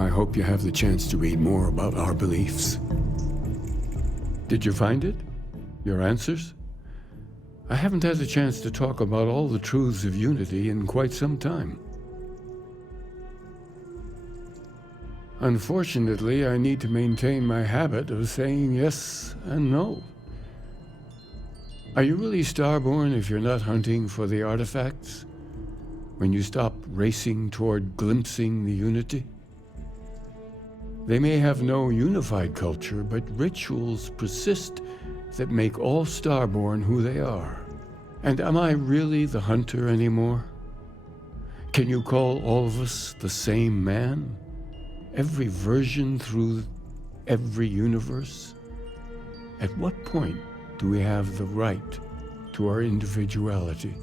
I hope you have the chance to read more about our beliefs. Did you find it? Your answers? I haven't had a chance to talk about all the truths of unity in quite some time. Unfortunately, I need to maintain my habit of saying yes and no. Are you really starborn if you're not hunting for the artifacts? When you stop racing toward glimpsing the unity? They may have no unified culture, but rituals persist that make all starborn who they are. And am I really the hunter anymore? Can you call all of us the same man? Every version through every universe? At what point do we have the right to our individuality?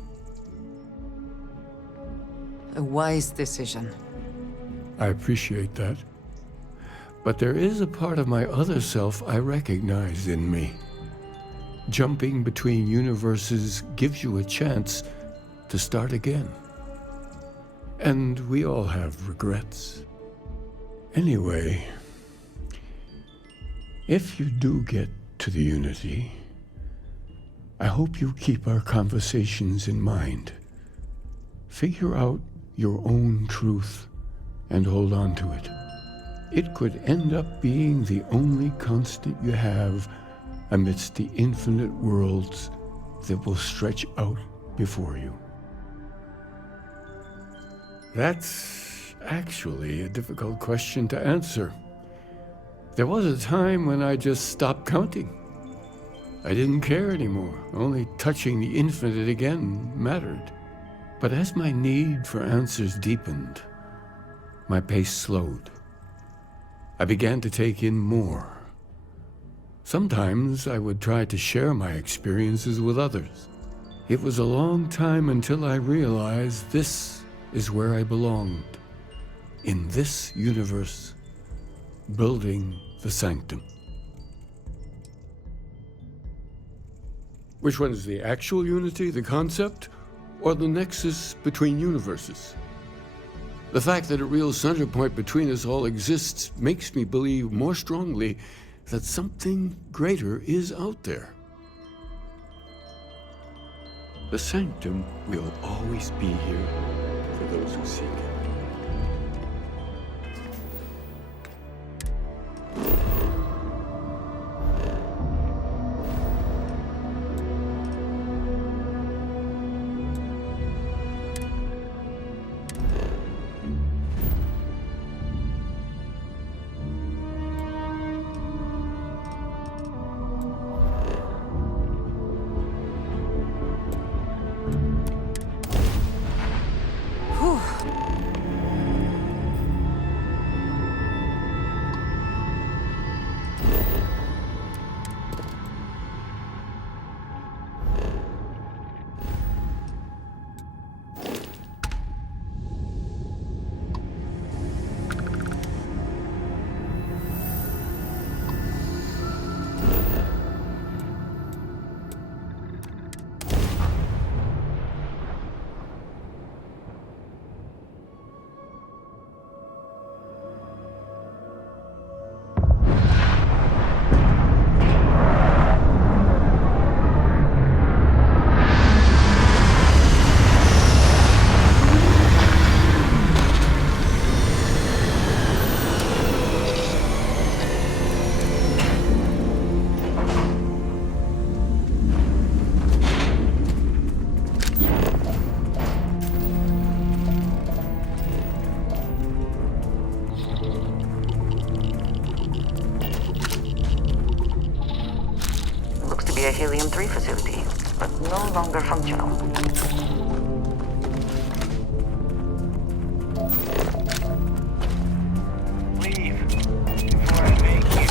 A wise decision. I appreciate that. But there is a part of my other self I recognize in me. Jumping between universes gives you a chance to start again. And we all have regrets. Anyway, if you do get to the unity, I hope you keep our conversations in mind. Figure out your own truth and hold on to it. It could end up being the only constant you have amidst the infinite worlds that will stretch out before you. That's actually a difficult question to answer. There was a time when I just stopped counting. I didn't care anymore. Only touching the infinite again mattered. But as my need for answers deepened, my pace slowed. I began to take in more. Sometimes I would try to share my experiences with others. It was a long time until I realized this is where I belonged. In this universe, building the sanctum. Which one is the actual unity, the concept, or the nexus between universes? The fact that a real center point between us all exists makes me believe more strongly that something greater is out there. The sanctum will always be here for those who seek it. A helium-3 facility, but no longer functional. Leave before I make you.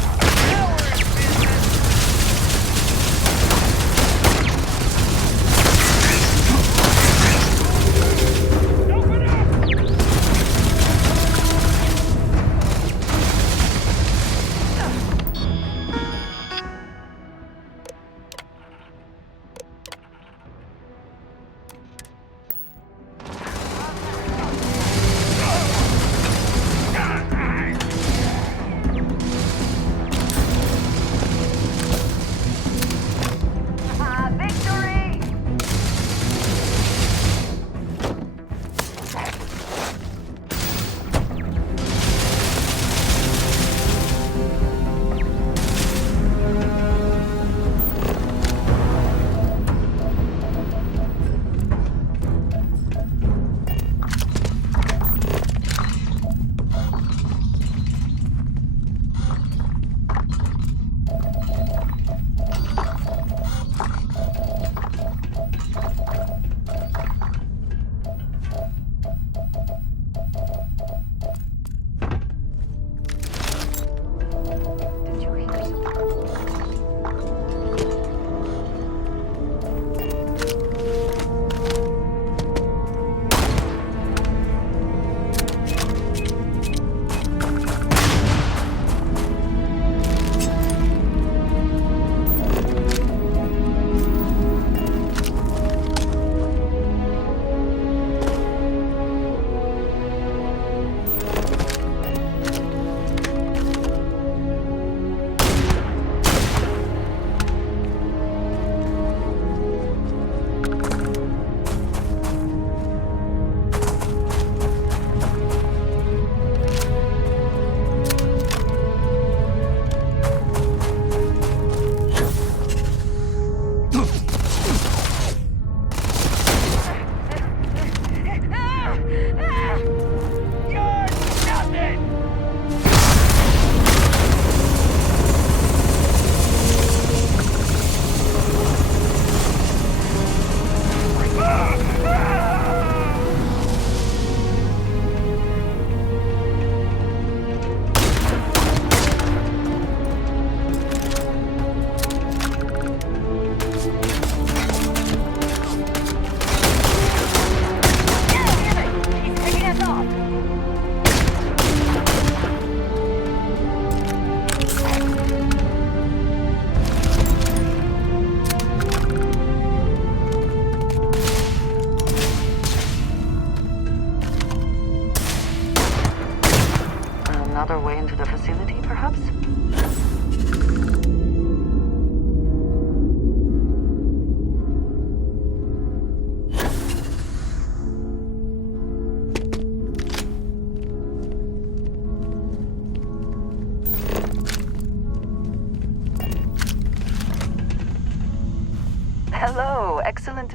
excellent.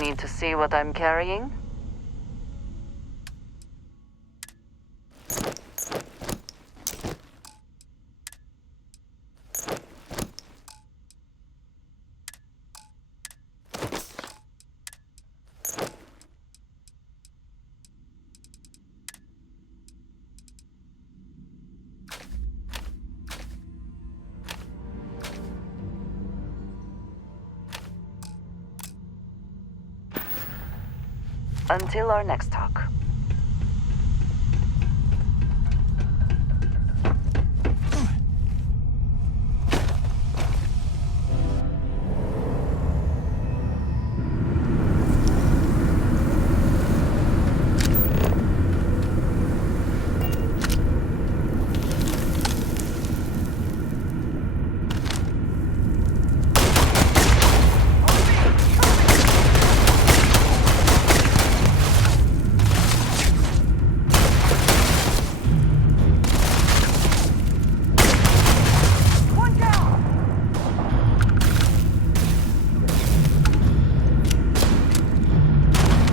Need to see what I'm carrying? Until our next talk.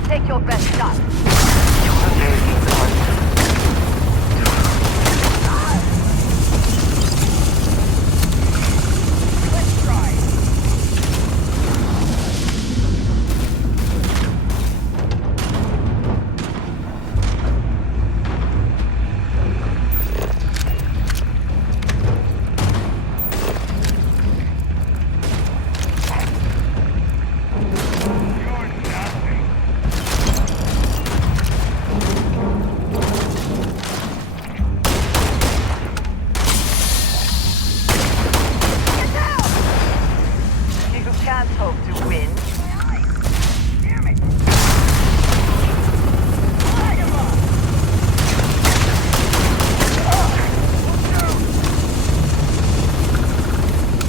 Take your best shot. Let's try. Can't hope to win. Damn it! Flag him up!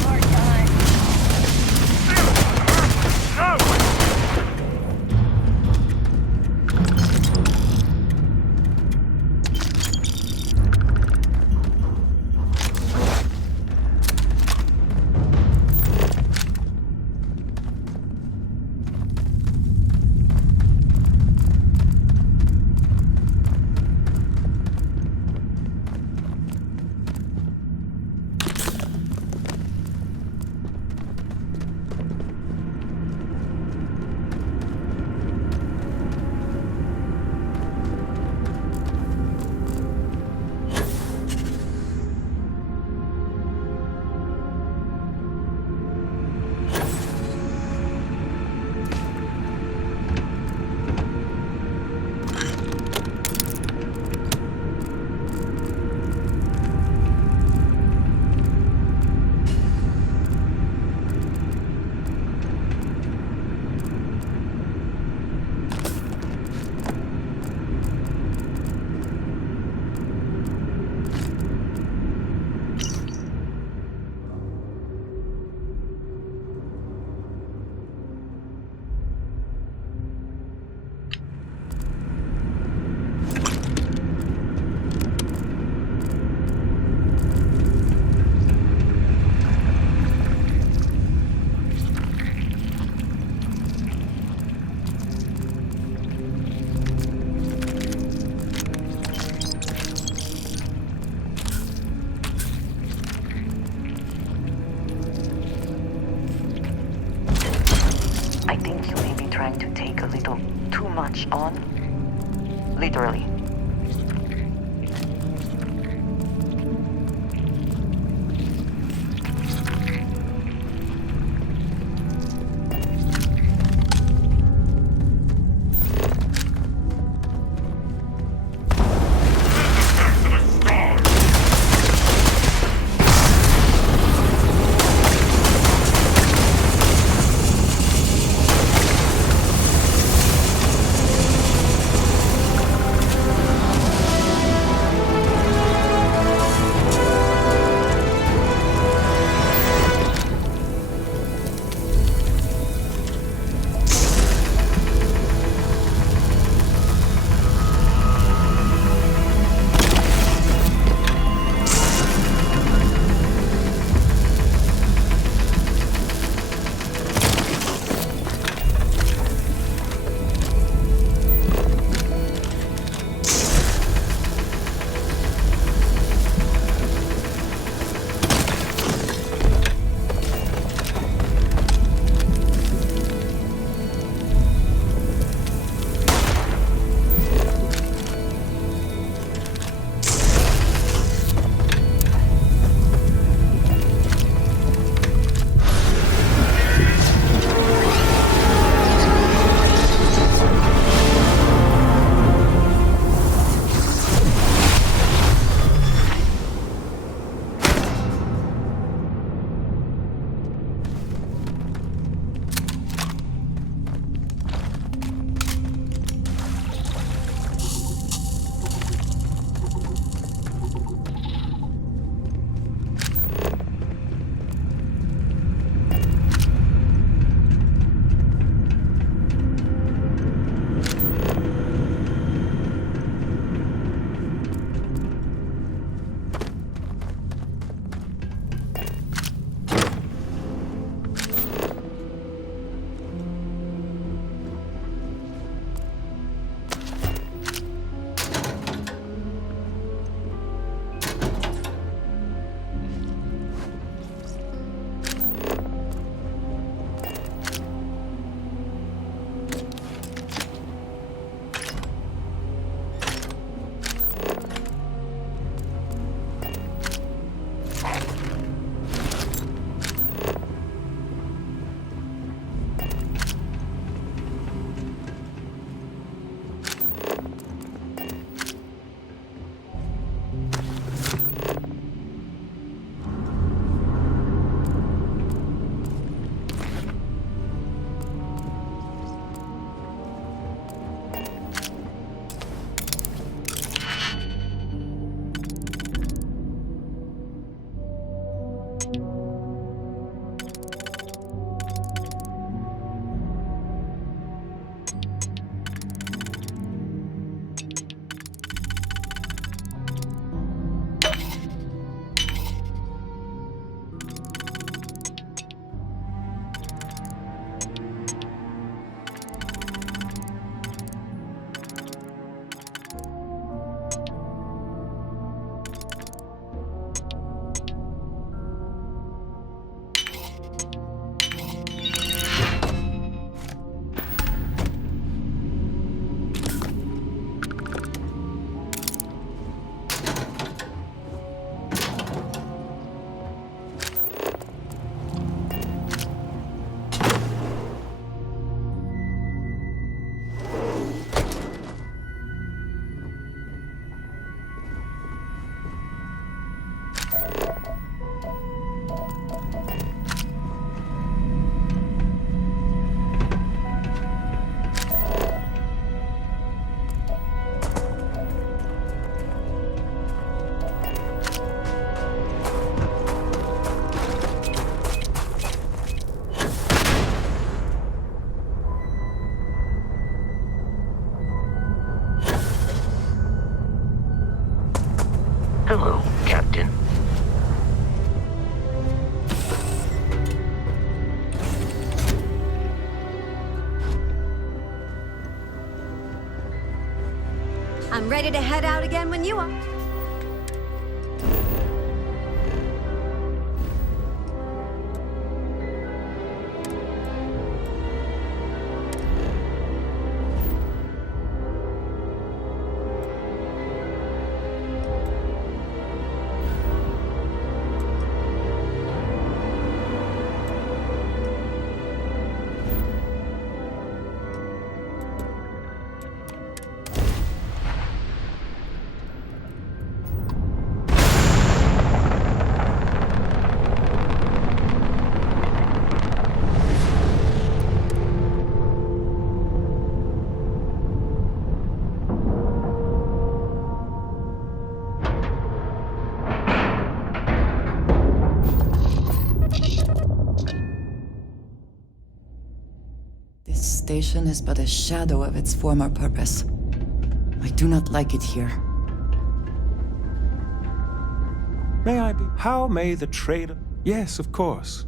Hard time. I think you may be trying to take a little too much on. Literally. Hello, Captain. I'm ready to head out again when you are. This station is but a shadow of its former purpose. I do not like it here. May I be? How may the trader? Yes, of course.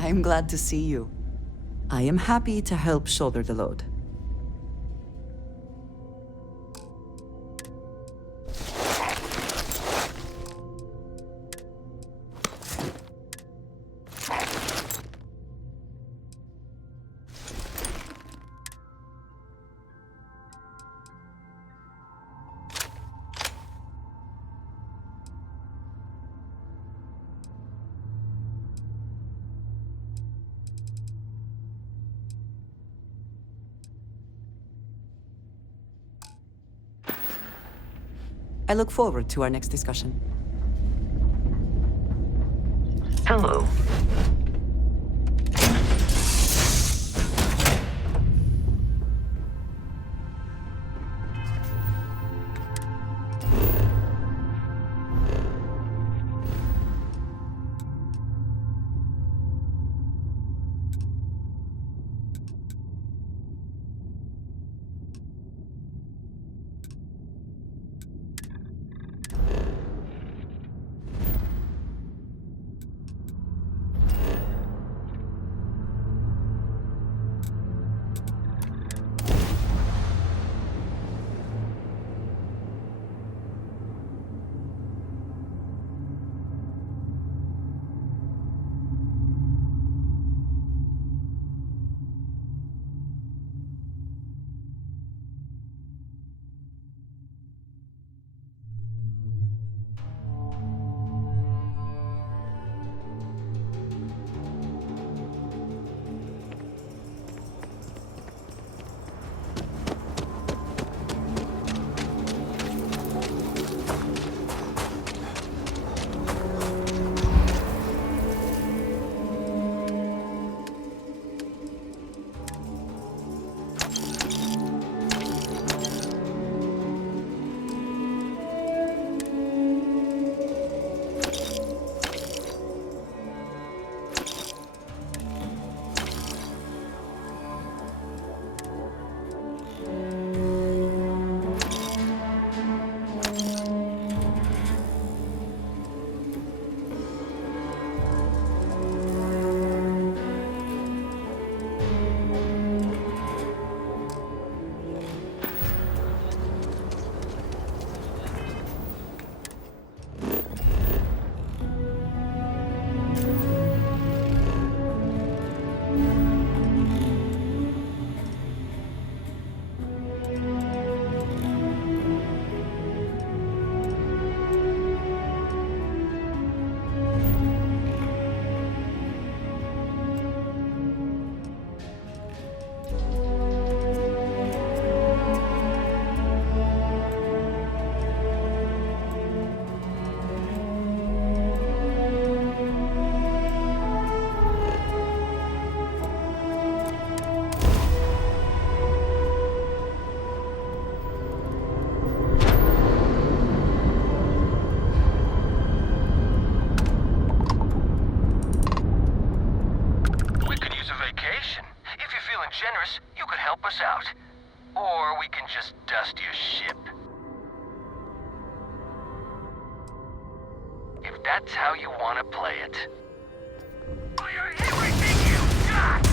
I am glad to see you. I am happy to help shoulder the load. I look forward to our next discussion. Hello. You could help us out. Or we can just dust your ship. If that's how you want to play it. Fire everything you got!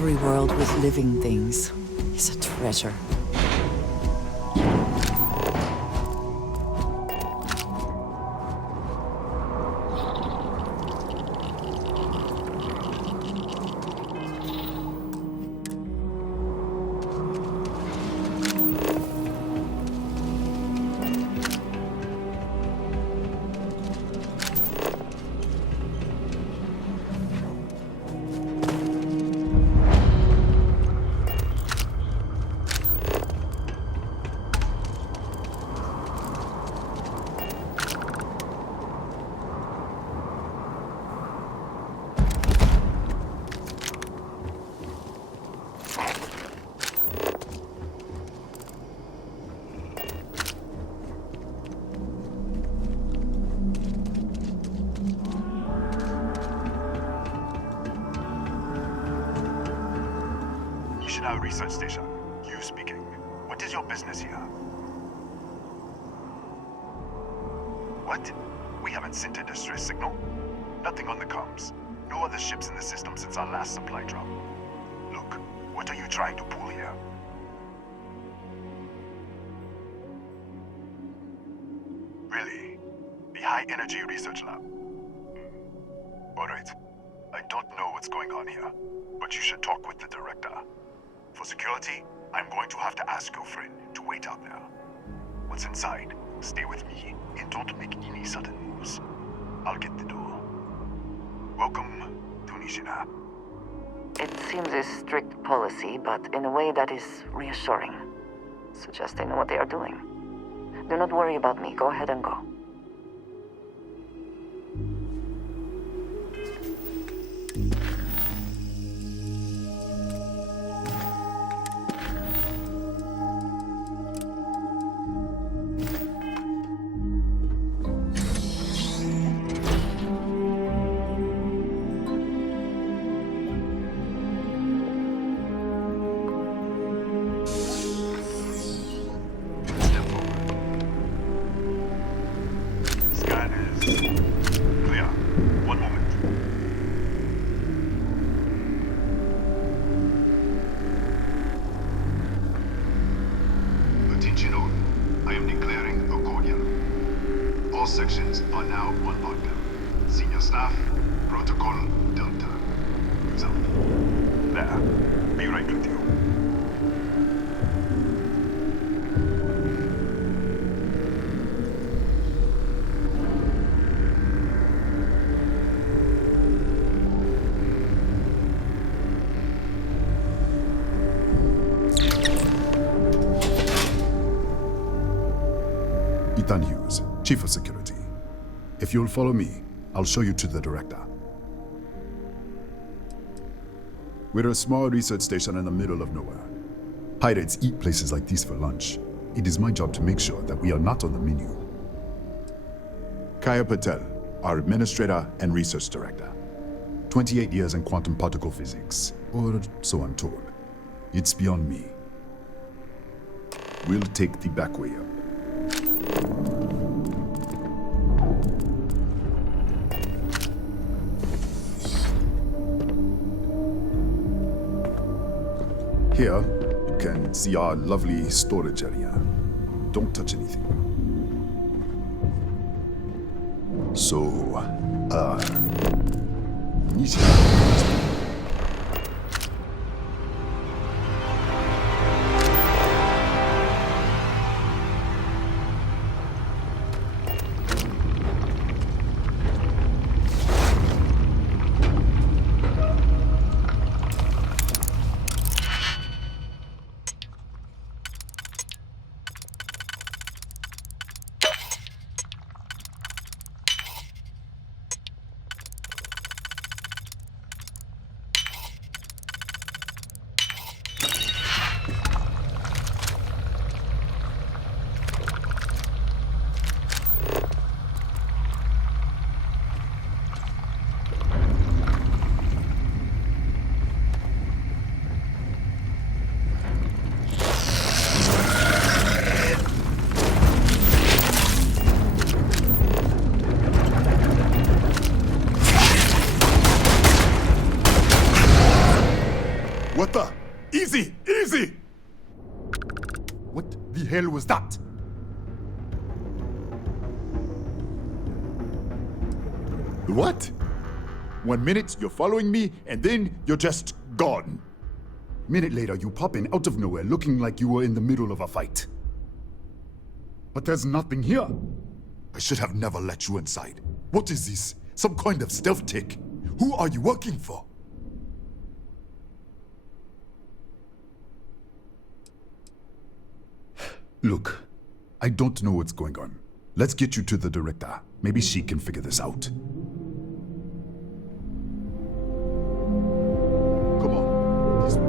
Every world with living things is a treasure. Research station. You speaking. What is your business here? What? We haven't sent a distress signal? Nothing on the comms. No other ships in the system since our last supply drop. Look, what are you trying to pull here? Really? The High Energy Research Lab? Alright. I don't know what's going on here, but you should talk with the director. For security, I'm going to have to ask your friend to wait out there. Once inside, stay with me and don't make any sudden moves. I'll get the door. Welcome to Nishina. It seems a strict policy, but in a way that is reassuring. Suggests they know what they are doing. Do not worry about me. Go ahead and go. Scan is clear. One moment. Attention all. I am declaring a cordial. All sections are now on lockdown. Senior staff, protocol Delta. Use out. There. Be right with you. Ethan Hughes, Chief of Security. If you'll follow me, I'll show you to the director. We're a small research station in the middle of nowhere. Pirates eat places like these for lunch. It is my job to make sure that we are not on the menu. Kaya Patel, our administrator and research director. 28 years in quantum particle physics, or so I'm told. It's beyond me. We'll take the back way up. Here, you can see our lovely storage area. Don't touch anything. So, what the? Easy! Easy! What the hell was that? What? 1 minute you're following me, and then you're just gone. Minute later, you pop in out of nowhere looking like you were in the middle of a fight. But there's nothing here. I should have never let you inside. What is this? Some kind of stealth tick? Who are you working for? Look, I don't know what's going on. Let's get you to the director. Maybe she can figure this out. Come on, this way.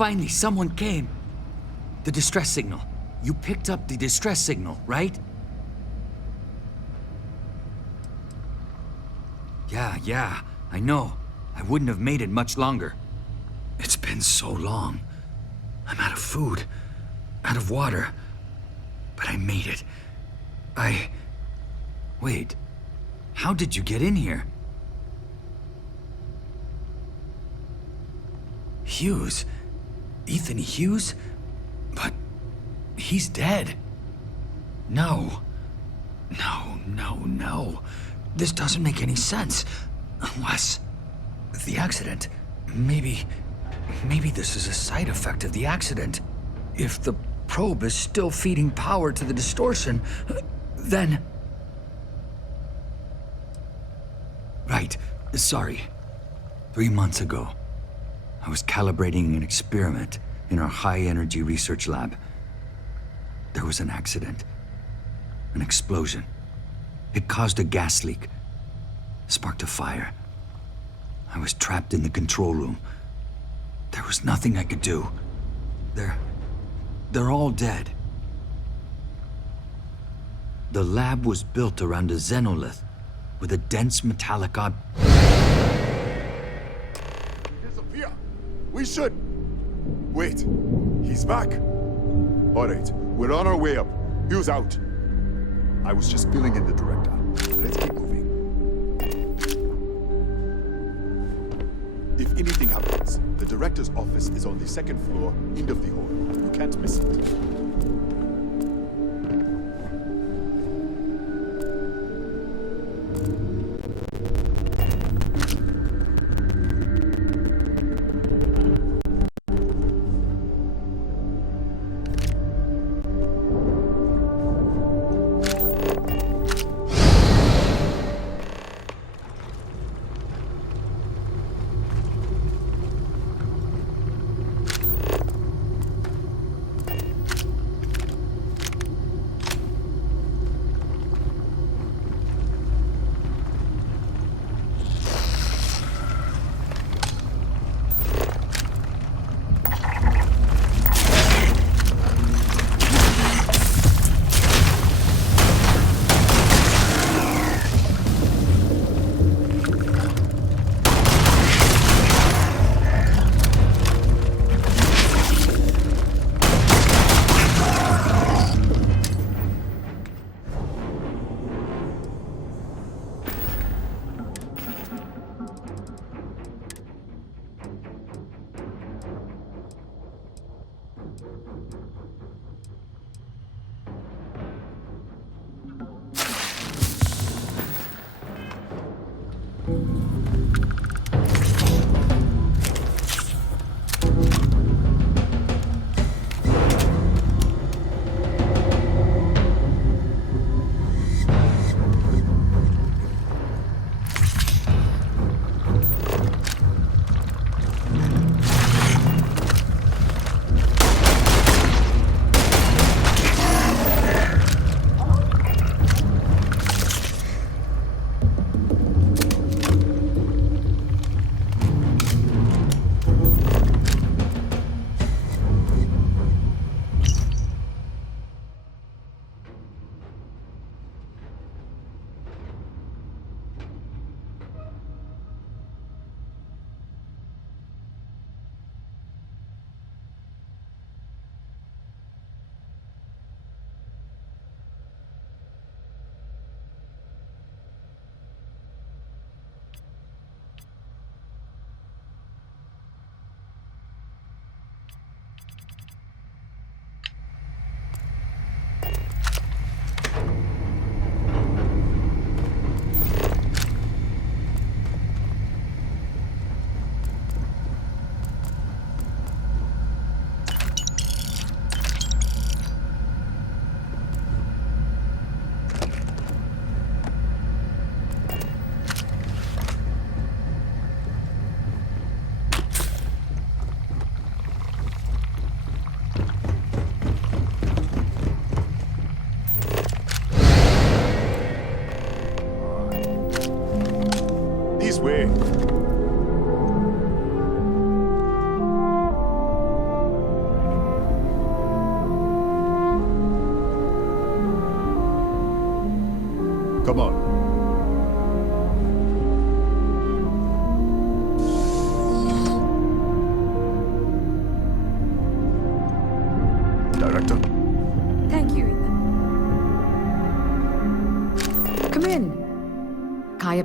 Finally, someone came. The distress signal. You picked up the distress signal, right? Yeah, I know. I wouldn't have made it much longer. It's been so long. I'm out of food, out of water. But I made it. Wait. How did you get in here? Hughes? Ethan Hughes? But he's dead. No. This doesn't make any sense. Unless the accident. Maybe this is a side effect of the accident. If the probe is still feeding power to the distortion, then... Right. Sorry. 3 months ago, I was calibrating an experiment in our high-energy research lab. There was an accident. An explosion. It caused a gas leak. Sparked a fire. I was trapped in the control room. There was nothing I could do. They're all dead. The lab was built around a xenolith with a dense metallic Disappear! We should... Wait. He's back. All right, we're on our way up. Hughes out. I was just filling in the director. Let's keep moving. If anything happens, the director's office is on the second floor, end of the hall. You can't miss it.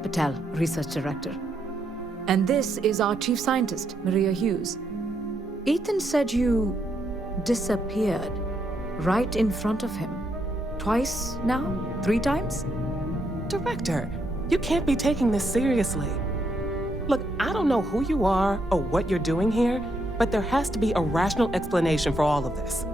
Patel, Research Director. And this is our Chief Scientist, Maria Hughes. Ethan said you disappeared right in front of him. Twice now? 3 times? Director, you can't be taking this seriously. Look, I don't know who you are or what you're doing here, but there has to be a rational explanation for all of this.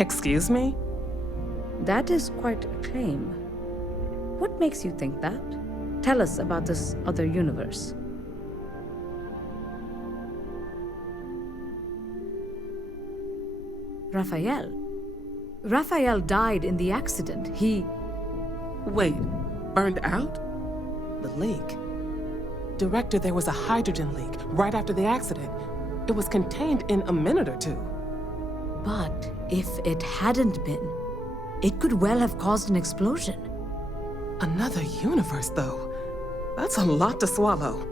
Excuse me? That is quite a claim. What makes you think that? Tell us about this other universe. Raphael. Raphael died in the accident. He... Wait, burned out? The leak. Director, there was a hydrogen leak right after the accident. It was contained in a minute or 2. But if it hadn't been, it could well have caused an explosion. Another universe, though. That's a lot to swallow.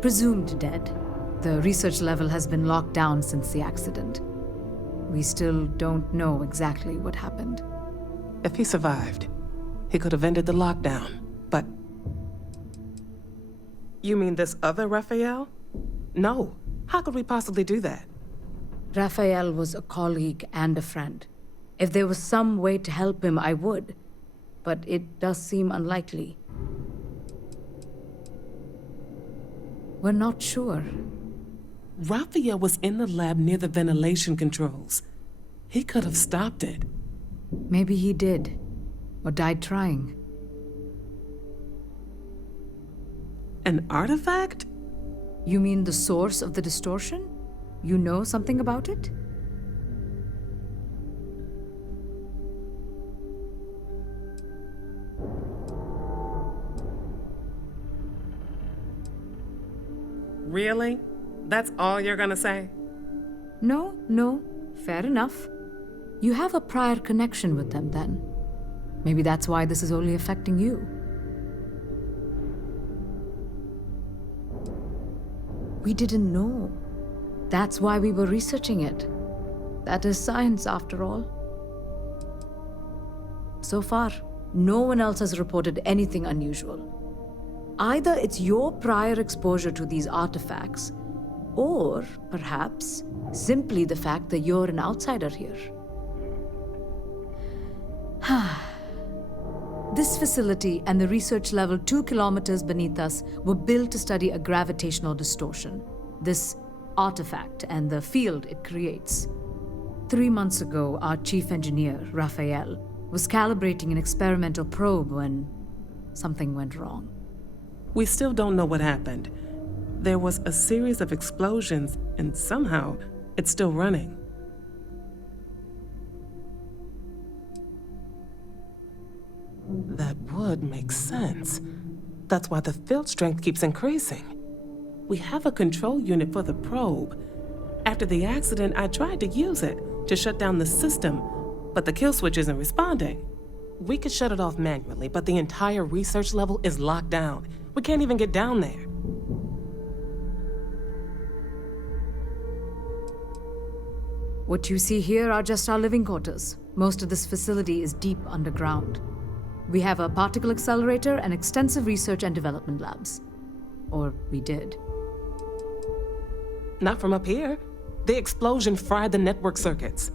Presumed dead. The research level has been locked down since the accident. We still don't know exactly what happened. If he survived, he could have ended the lockdown, but... You mean this other Raphael? No. How could we possibly do that? Raphael was a colleague and a friend. If there was some way to help him, I would. But it does seem unlikely. We're not sure. Raphael was in the lab near the ventilation controls. He could have stopped it. Maybe he did. Or died trying. An artifact? You mean the source of the distortion? You know something about it? Really? That's all you're gonna say? No. Fair enough. You have a prior connection with them then. Maybe that's why this is only affecting you. We didn't know. That's why we were researching it. That is science, after all. So far, no one else has reported anything unusual. Either it's your prior exposure to these artifacts, or perhaps simply the fact that you're an outsider here. This facility and the research level 2 kilometers beneath us were built to study a gravitational distortion, this artifact and the field it creates. 3 months ago, our chief engineer, Raphael, was calibrating an experimental probe when something went wrong. We still don't know what happened. There was a series of explosions, and somehow it's still running. That would make sense. That's why the field strength keeps increasing. We have a control unit for the probe. After the accident, I tried to use it to shut down the system, but the kill switch isn't responding. We could shut it off manually, but the entire research level is locked down. We can't even get down there. What you see here are just our living quarters. Most of this facility is deep underground. We have a particle accelerator and extensive research and development labs. Or we did. Not from up here. The explosion fried the network circuits.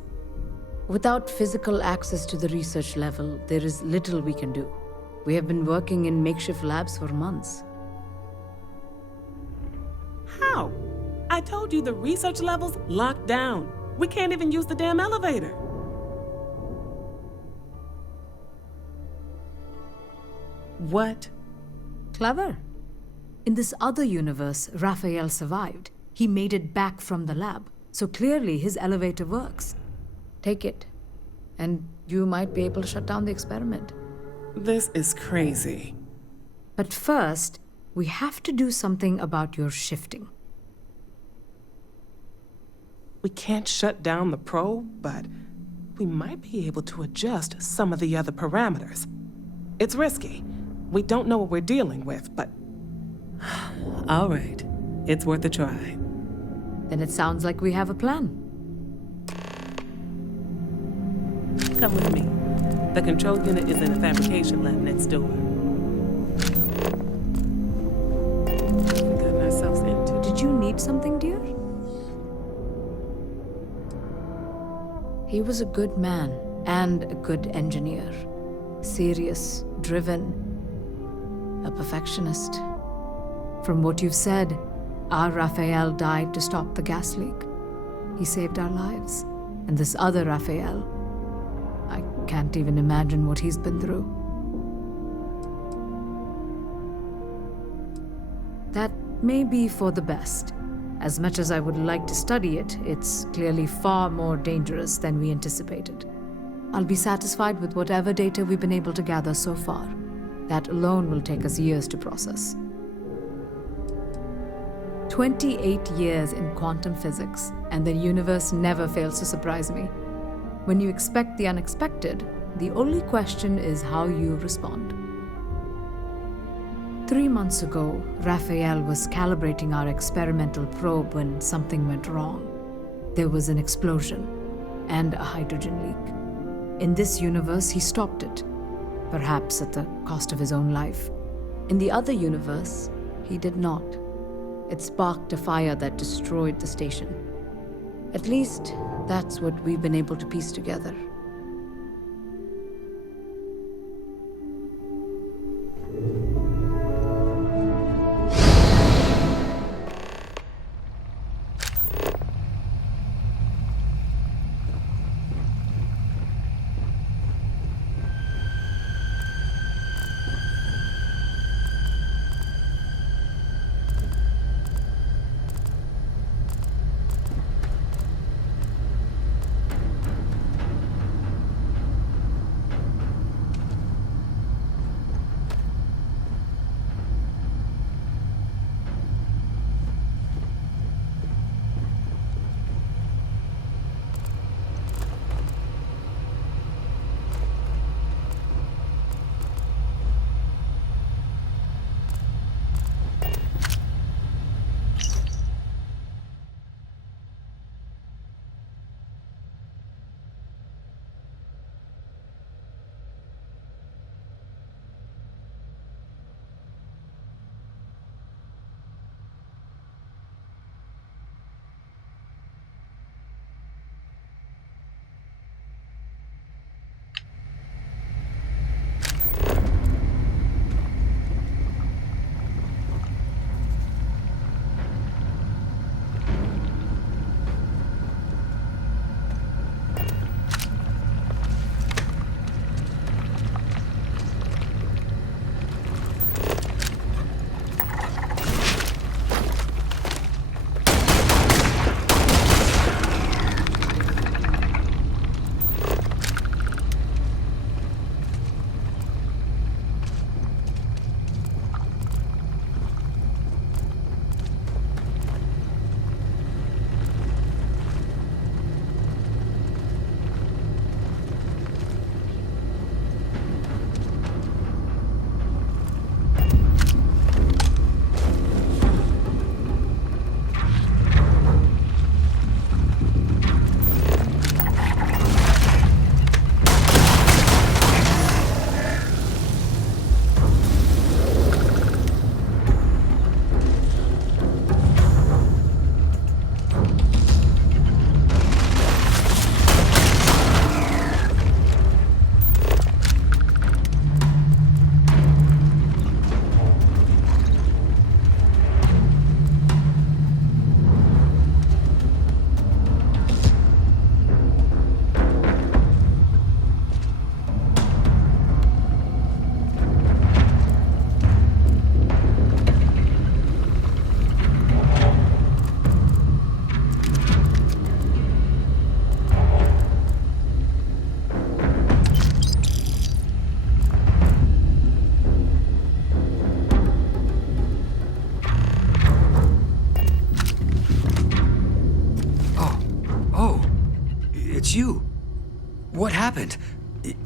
Without physical access to the research level, there is little we can do. We have been working in makeshift labs for months. How? I told you the research level's locked down. We can't even use the damn elevator. What? Clever. In this other universe, Raphael survived. He made it back from the lab, so clearly his elevator works. Take it, and you might be able to shut down the experiment. This is crazy. But first, we have to do something about your shifting. We can't shut down the probe, but we might be able to adjust some of the other parameters. It's risky. We don't know what we're dealing with, but... All right. It's worth a try. Then it sounds like we have a plan. Come with me. The control unit is in the fabrication lab next door. We've gotten ourselves into. Did you need something, dear? He was a good man and a good engineer. Serious, driven, a perfectionist. From what you've said, our Raphael died to stop the gas leak. He saved our lives. And this other Raphael, I can't even imagine what he's been through. That may be for the best. As much as I would like to study it, it's clearly far more dangerous than we anticipated. I'll be satisfied with whatever data we've been able to gather so far. That alone will take us years to process. 28 years in quantum physics, and the universe never fails to surprise me. When you expect the unexpected, the only question is how you respond. 3 months ago, Raphael was calibrating our experimental probe when something went wrong. There was an explosion and a hydrogen leak. In this universe, he stopped it, perhaps at the cost of his own life. In the other universe, he did not. It sparked a fire that destroyed the station. At least, that's what we've been able to piece together. It's you. What happened?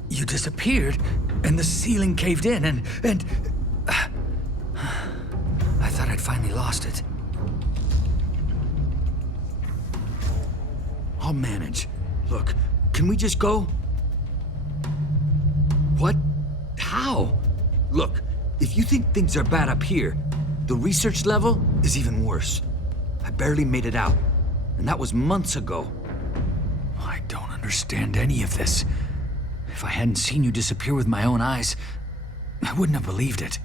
You disappeared, and the ceiling caved in, and I thought I'd finally lost it. I'll manage. Look, can we just go? What? How? Look, if you think things are bad up here, the research level is even worse. I barely made it out, and that was months ago. I don't understand any of this. If I hadn't seen you disappear with my own eyes, I wouldn't have believed it.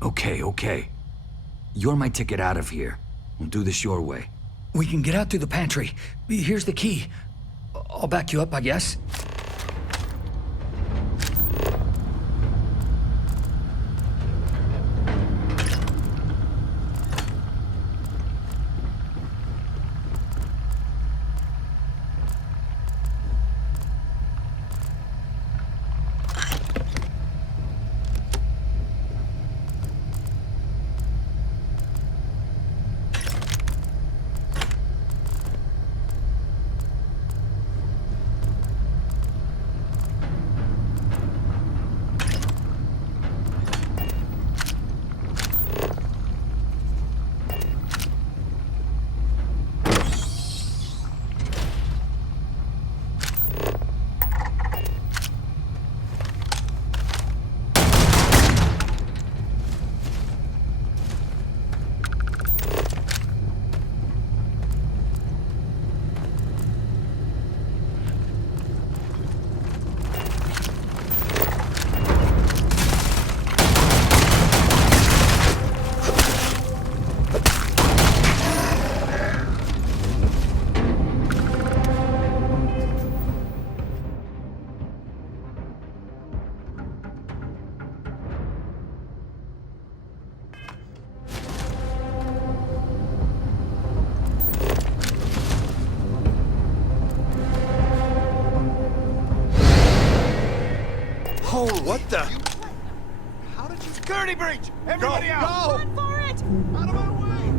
Okay. You're my ticket out of here. We'll do this your way. We can get out through the pantry. Here's the key. I'll back you up, I guess. What the? How did you... Security breach! Everybody out! Run for it! Out of my way!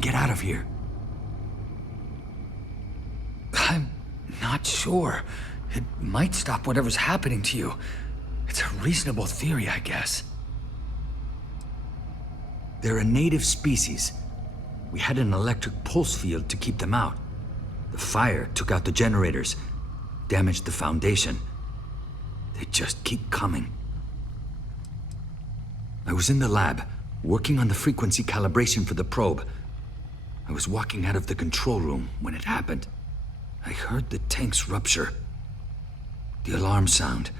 Get out of here. I'm not sure. It might stop whatever's happening to you. It's a reasonable theory, I guess. They're a native species. We had an electric pulse field to keep them out. The fire took out the generators, damaged the foundation. They just keep coming. I was in the lab, working on the frequency calibration for the probe. I was walking out of the control room when it happened. I heard the tanks rupture. The alarm sound.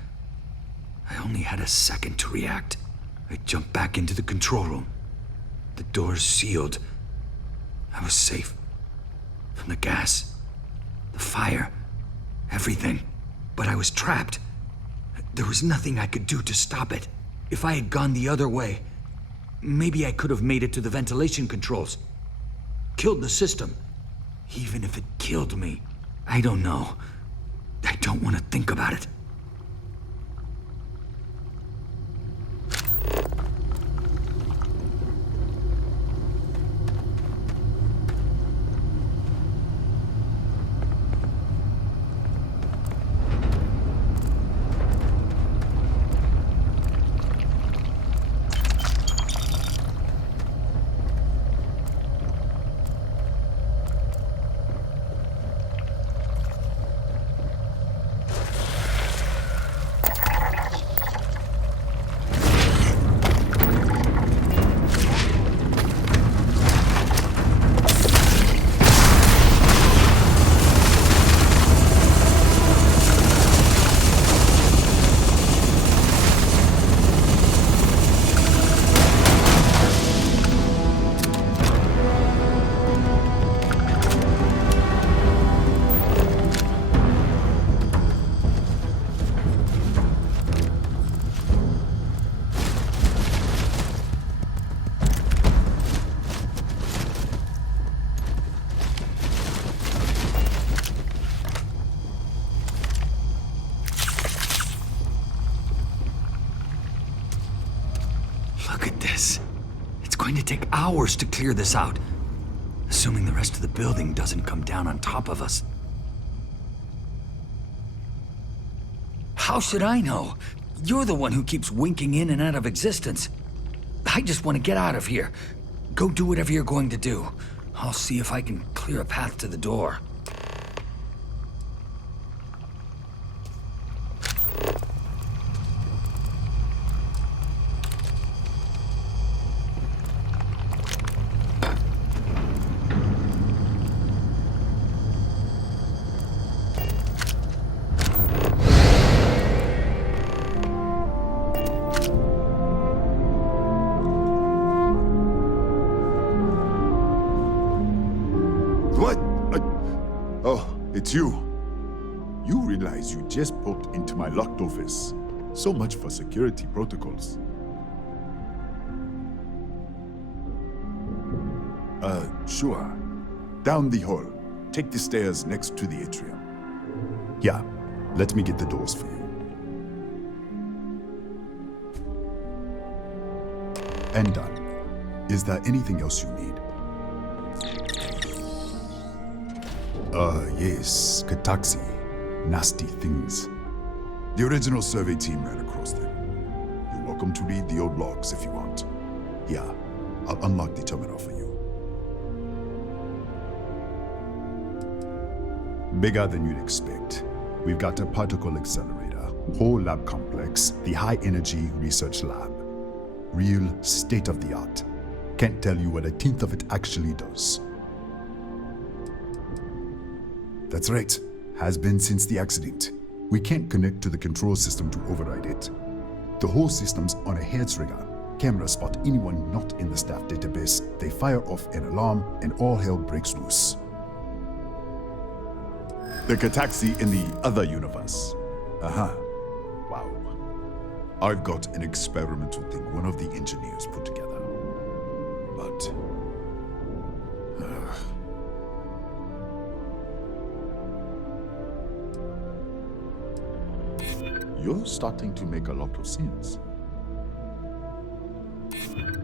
I only had a second to react. I jumped back into the control room. The doors sealed. I was safe. From the gas, the fire, everything. But I was trapped. There was nothing I could do to stop it. If I had gone the other way, maybe I could have made it to the ventilation controls. Killed the system. Even if it killed me, I don't know. I don't want to think about it. going to take hours to clear this out. Assuming the rest of the building doesn't come down on top of us. How should I know? You're the one who keeps winking in and out of existence. I just want to get out of here. Go do whatever you're going to do. I'll see if I can clear a path to the door. What? Oh, it's you. You realize you just poked into my locked office. So much for security protocols. Sure. Down the hall. Take the stairs next to the atrium. Yeah, let me get the doors for you. And done. Is there anything else you need? Yes, Kataxi. Nasty things. The original survey team ran across them. You're welcome to read the old logs if you want. Yeah, I'll unlock the terminal for you. Bigger than you'd expect. We've got a particle accelerator, whole lab complex, the high energy research lab. Real state of the art. Can't tell you what a tenth of it actually does. That's right. Has been since the accident. We can't connect to the control system to override it. The whole system's on a head trigger. Cameras spot anyone not in the staff database. They fire off an alarm and all hell breaks loose. The Kataxi in the other universe. Wow. I've got an experimental thing one of the engineers put together. But... You're starting to make a lot of sense.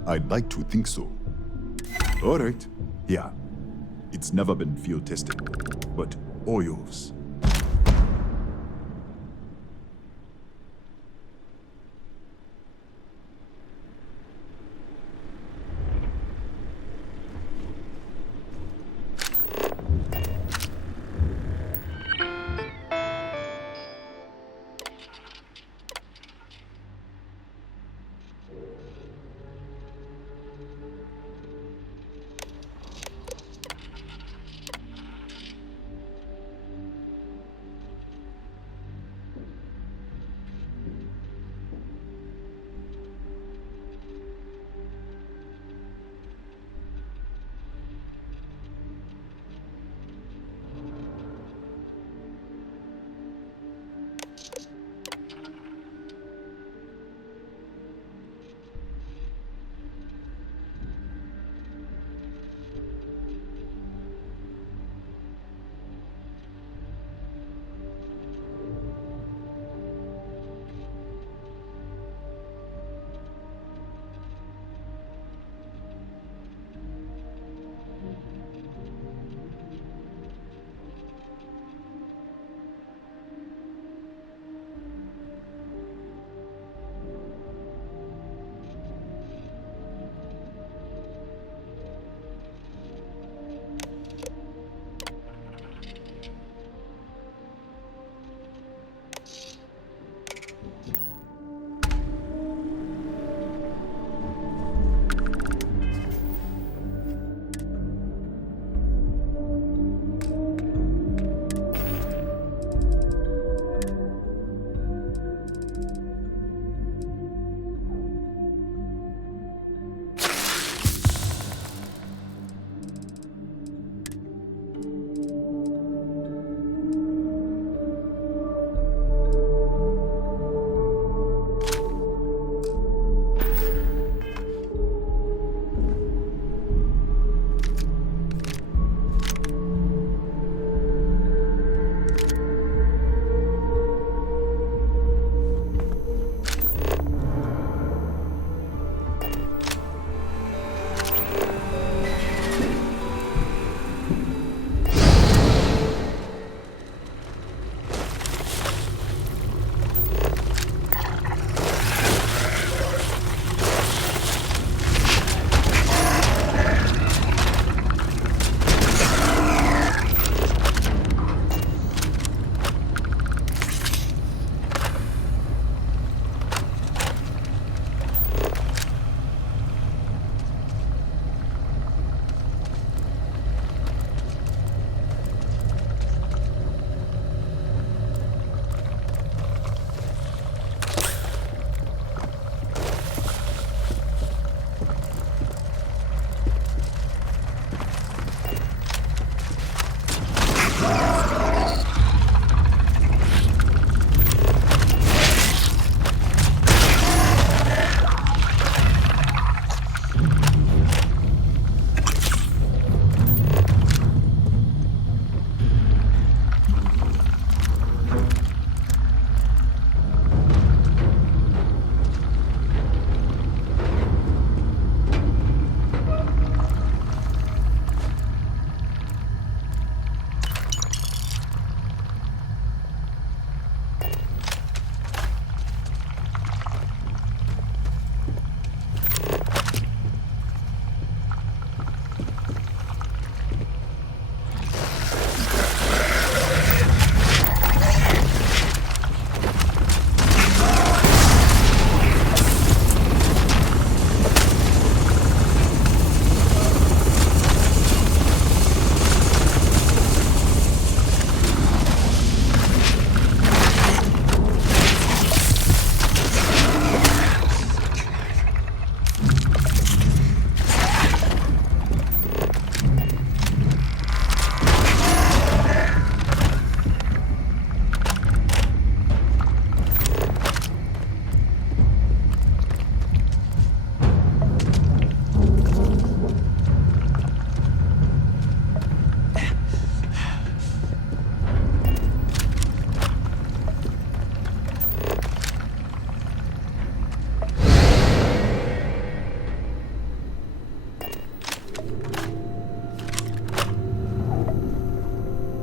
I'd like to think so. All right. Yeah. It's never been field tested, but all yours.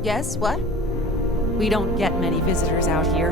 Yes, what? We don't get many visitors out here.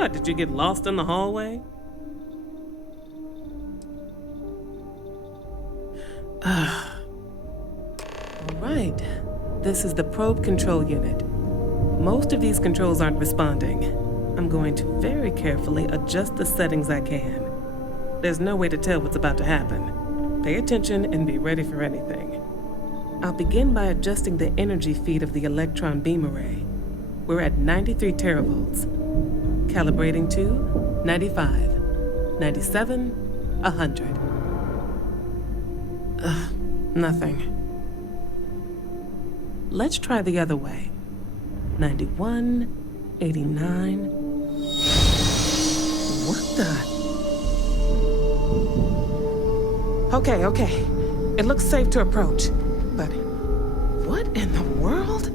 What, did you get lost in the hallway? Alright, this is the probe control unit. Most of these controls aren't responding. I'm going to very carefully adjust the settings I can. There's no way to tell what's about to happen. Pay attention and be ready for anything. I'll begin by adjusting the energy feed of the electron beam array. We're at 93 teravolts. Calibrating to 95, 97, 100. Nothing. Let's try the other way. 91, 89. What the? Okay. It looks safe to approach. But what in the world?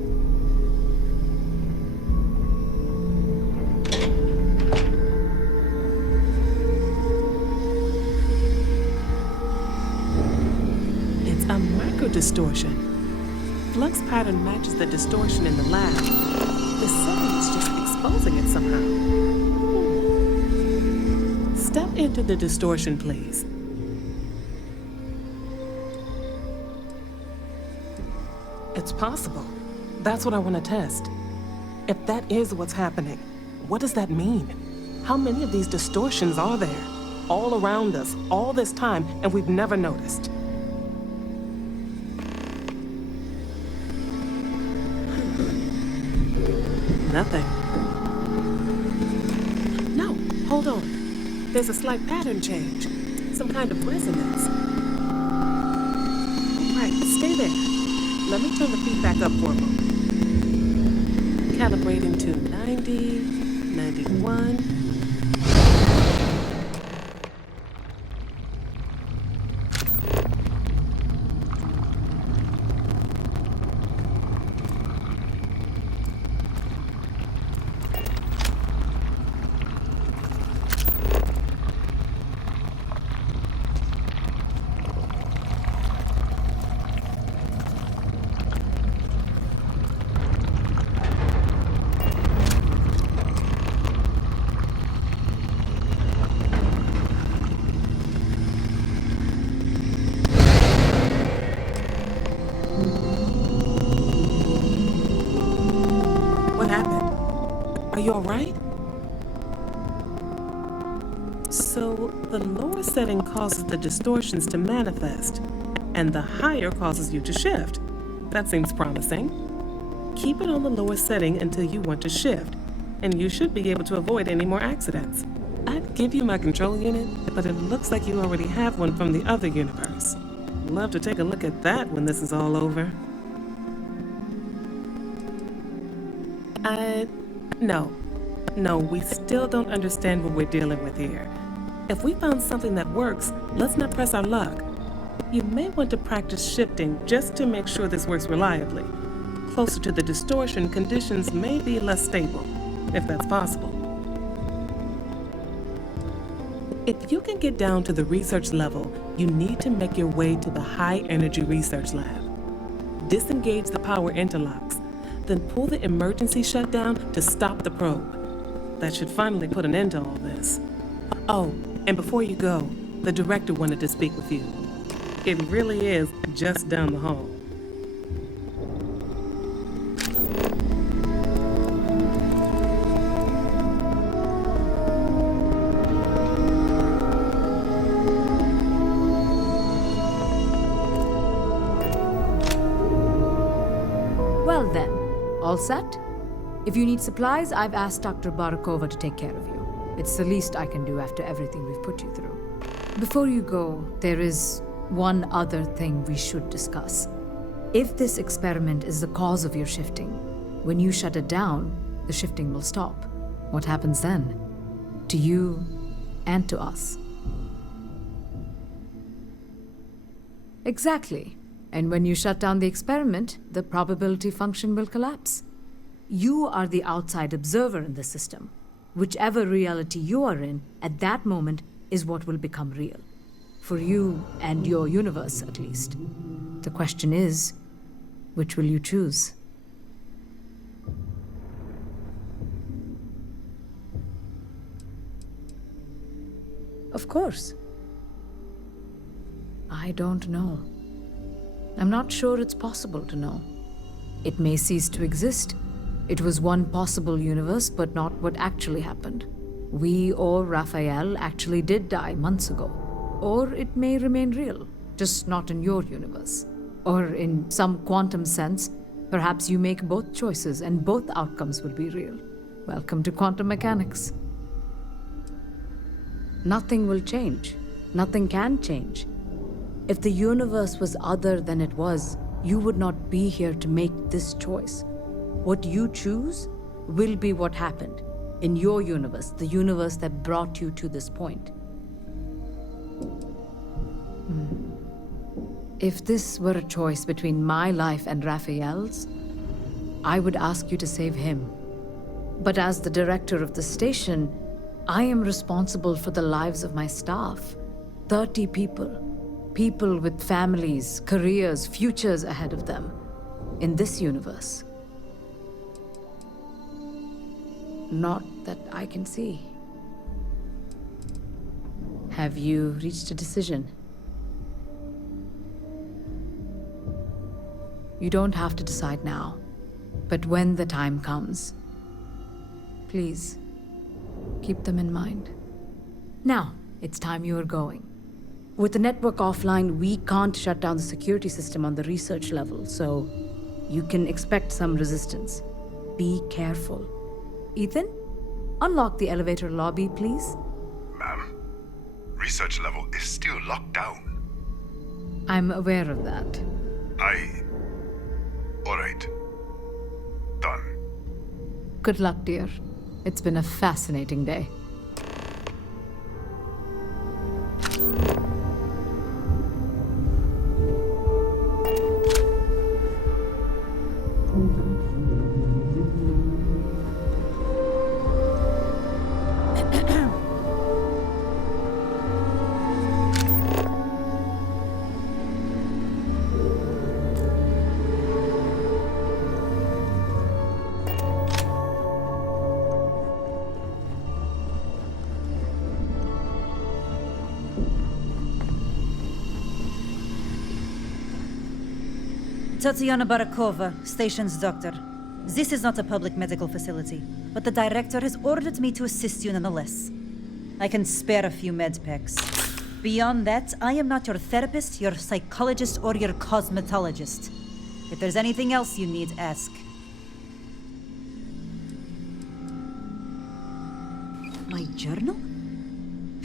A microdistortion. Flux pattern matches the distortion in the lab. The setting is just exposing it somehow. Step into the distortion, please. It's possible. That's what I want to test. If that is what's happening, what does that mean? How many of these distortions are there? All around us, all this time, and we've never noticed. Nothing. No, hold on. There's a slight pattern change. Some kind of resonance. Right, stay there. Let me turn the feed back up for a moment. Calibrating to 90, 91. you all right? So, the lower setting causes the distortions to manifest, and the higher causes you to shift. That seems promising. Keep it on the lower setting until you want to shift, and you should be able to avoid any more accidents. I'd give you my control unit, but it looks like you already have one from the other universe. Love to take a look at that when this is all over. No, we still don't understand what we're dealing with here. If we found something that works, let's not press our luck. You may want to practice shifting just to make sure this works reliably. Closer to the distortion, conditions may be less stable, if that's possible. If you can get down to the research level, you need to make your way to the High Energy Research Lab. Disengage the power interlocks, then pull the emergency shutdown to stop the probe. That should finally put an end to all this. Oh, and before you go, the director wanted to speak with you. It really is just down the hall. Well then, all set? If you need supplies, I've asked Dr. Barakova to take care of you. It's the least I can do after everything we've put you through. Before you go, there is one other thing we should discuss. If this experiment is the cause of your shifting, when you shut it down, the shifting will stop. What happens then? To you and to us. Exactly. And when you shut down the experiment, the probability function will collapse. You are the outside observer in the system. Whichever reality you are in, at that moment, is what will become real. For you and your universe, at least. The question is, which will you choose? Of course. I don't know. I'm not sure it's possible to know. It may cease to exist. It was one possible universe, but not what actually happened. We or Raphael actually did die months ago. Or it may remain real, just not in your universe. Or in some quantum sense, perhaps you make both choices and both outcomes will be real. Welcome to quantum mechanics. Nothing will change. Nothing can change. If the universe was other than it was, you would not be here to make this choice. What you choose will be what happened in your universe, the universe that brought you to this point. If this were a choice between my life and Raphael's, I would ask you to save him. But as the director of the station, I am responsible for the lives of my staff. 30 people. People with families, careers, futures ahead of them. In this universe. Not that I can see. Have you reached a decision? You don't have to decide now, but when the time comes, please, keep them in mind. Now, it's time you are going. With the network offline, we can't shut down the security system on the research level, so you can expect some resistance. Be careful. Ethan, unlock the elevator lobby, please. Ma'am, research level is still locked down. I'm aware of that. All right. Done. Good luck, dear. It's been a fascinating day. Tatiana Barakova, station's doctor. This is not a public medical facility, but the director has ordered me to assist you nonetheless. I can spare a few med packs. Beyond that, I am not your therapist, your psychologist, or your cosmetologist. If there's anything else you need, ask. My journal?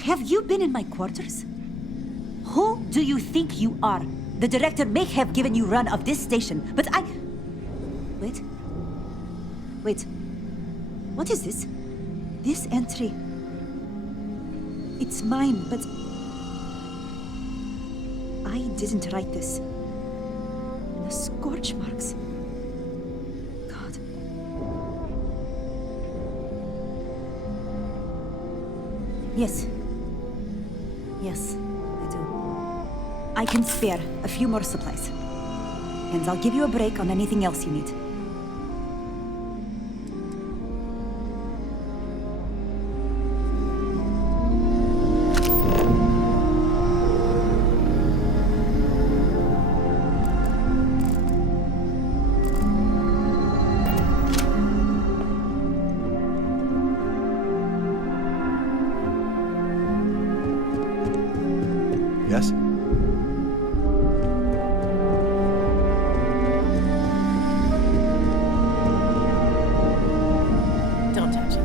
Have you been in my quarters? Who do you think you are? The director may have given you run of this station, but I... Wait. What is this? This entry... It's mine, but... I didn't write this. And the scorch marks... God. Yes. Yes, I do. I can spare a few more supplies. And I'll give you a break on anything else you need. Yes? Don't touch it.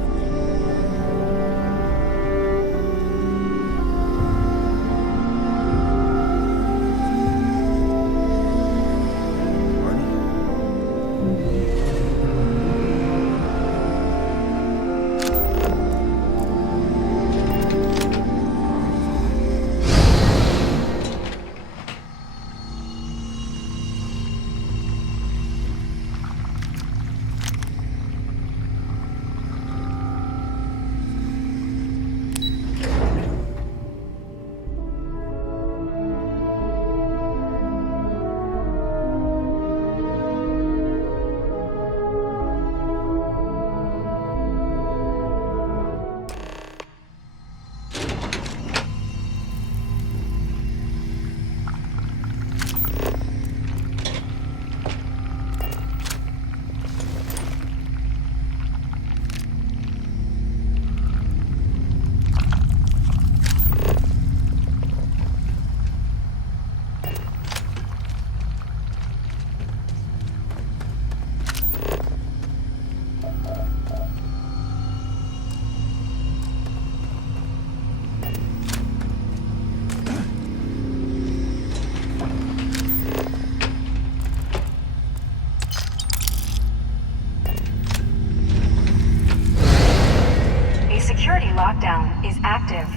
Security lockdown is active.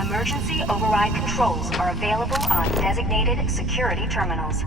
Emergency override controls are available on designated security terminals.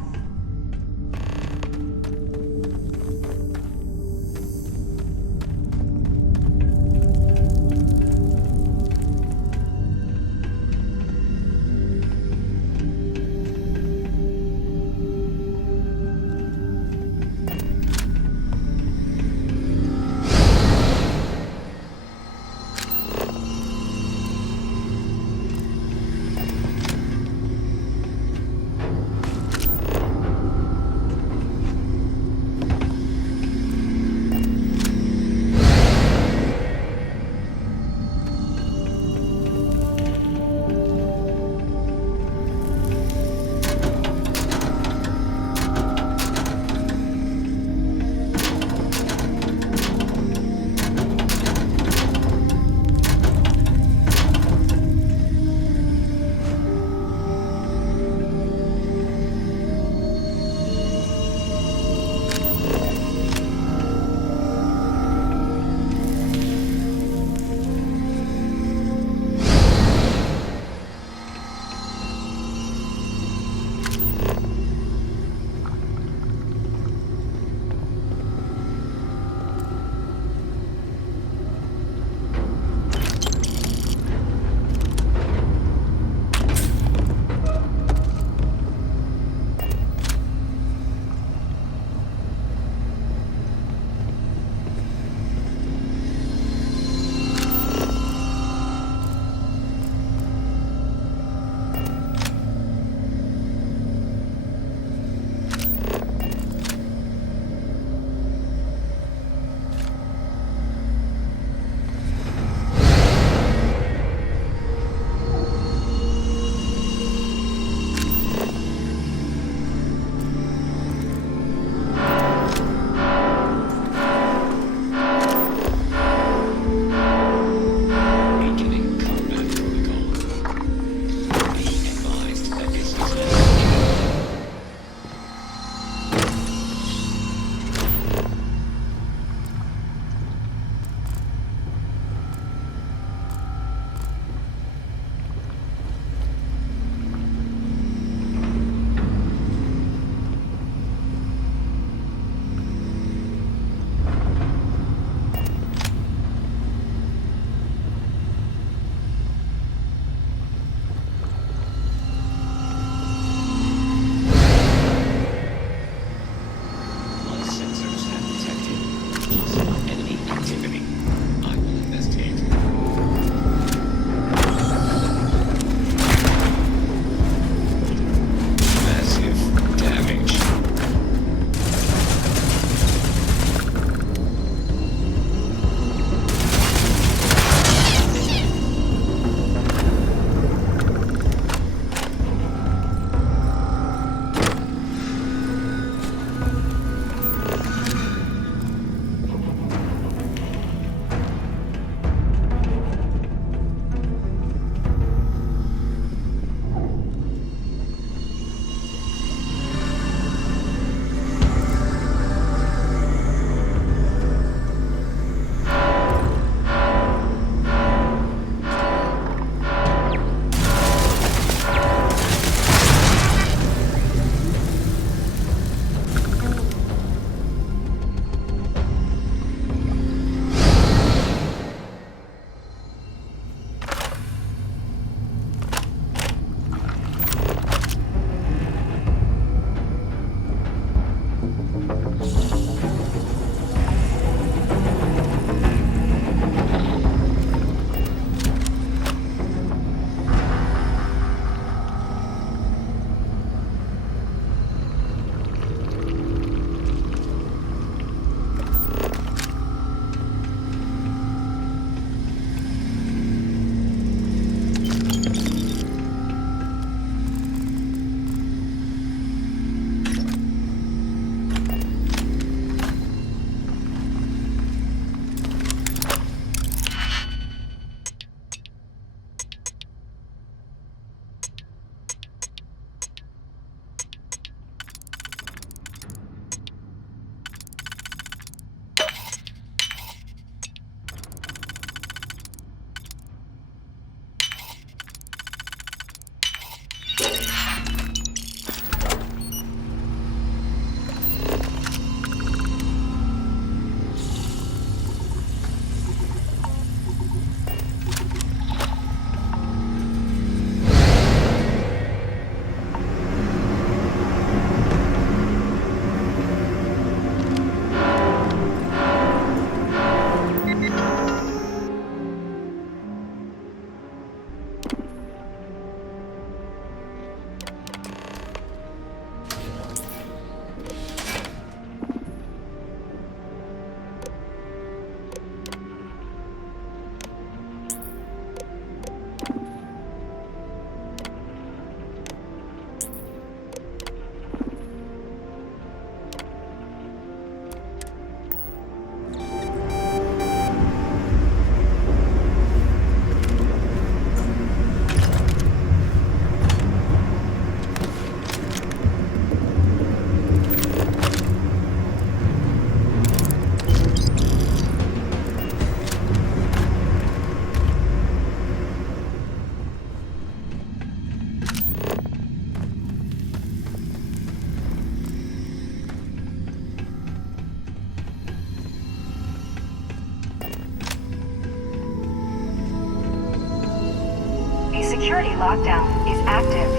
Security lockdown is active.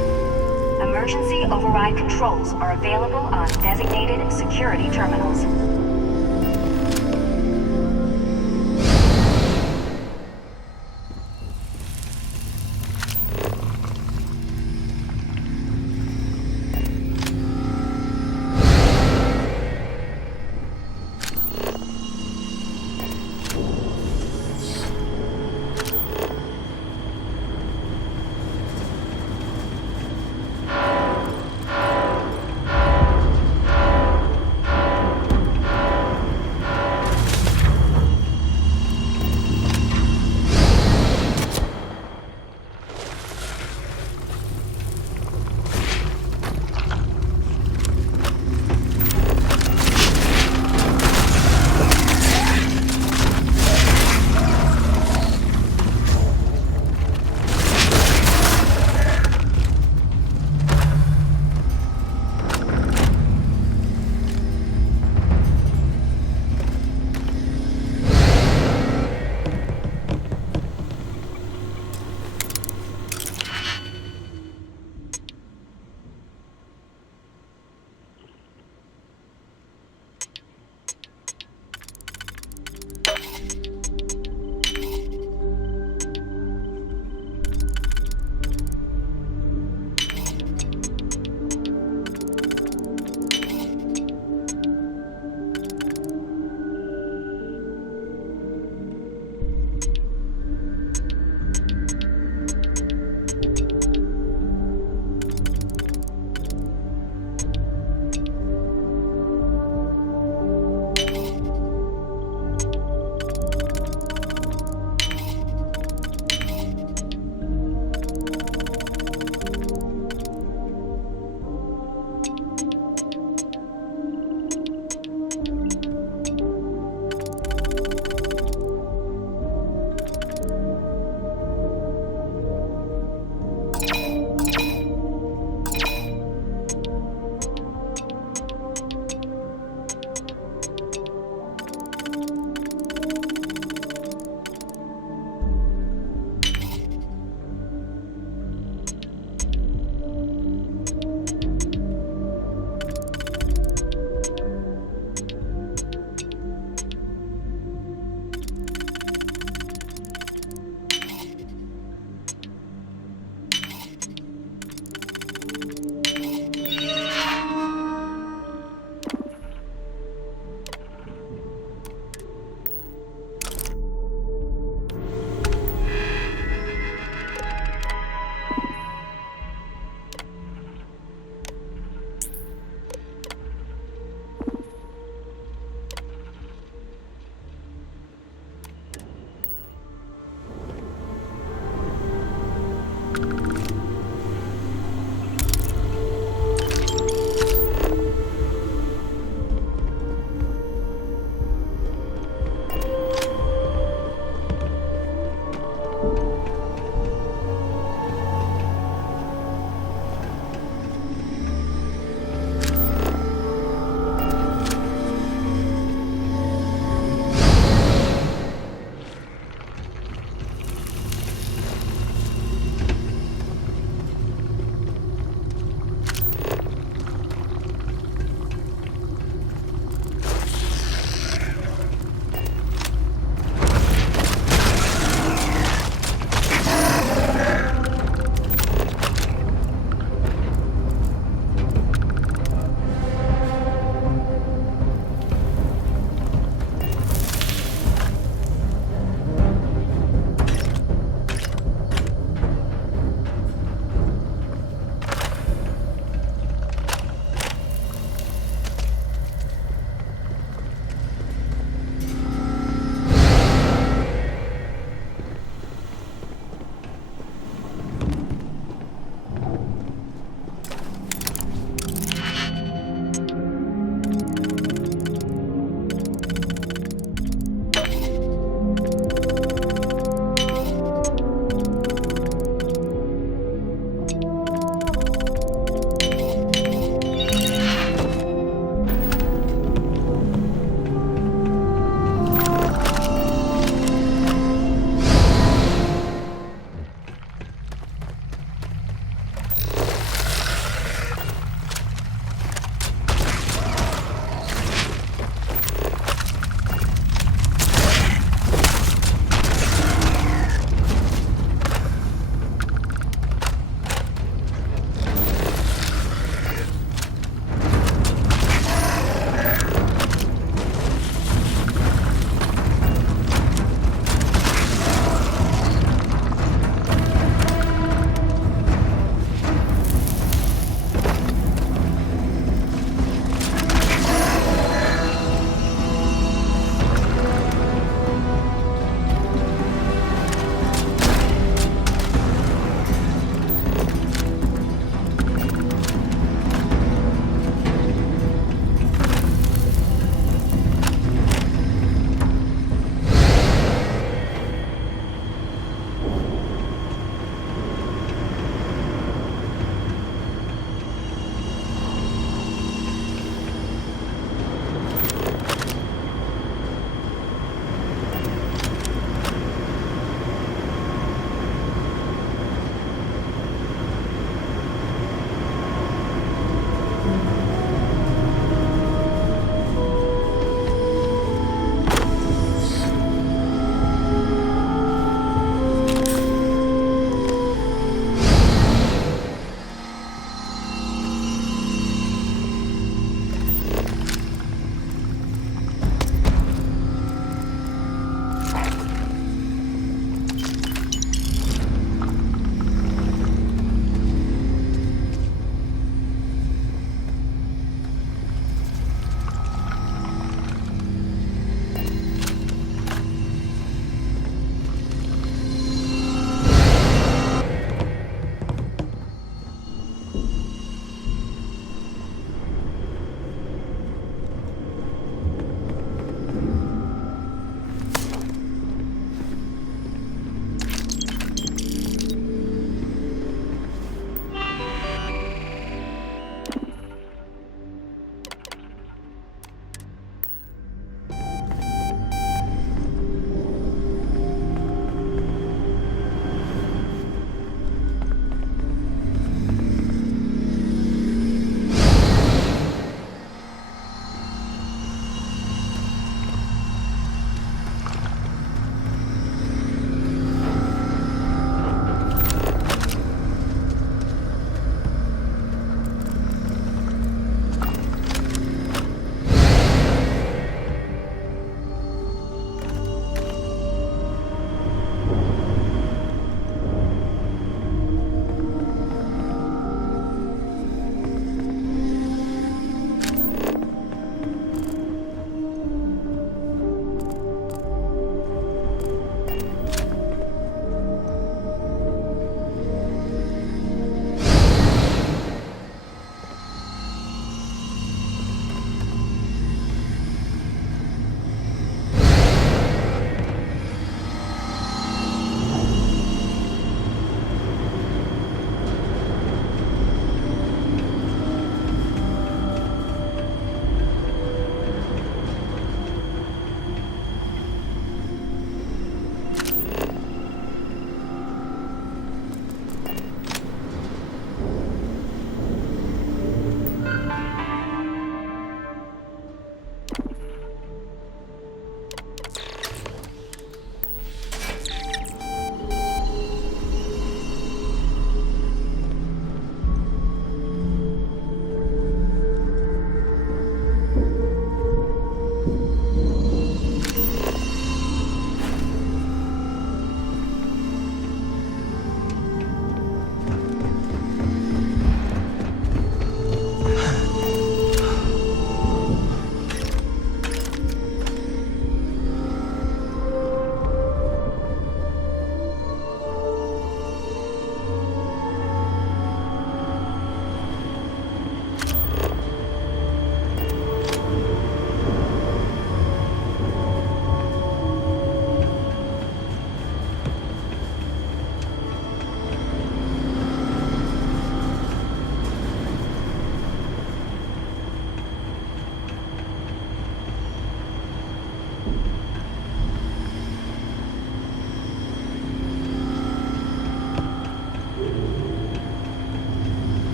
Emergency override controls are available on designated security terminals.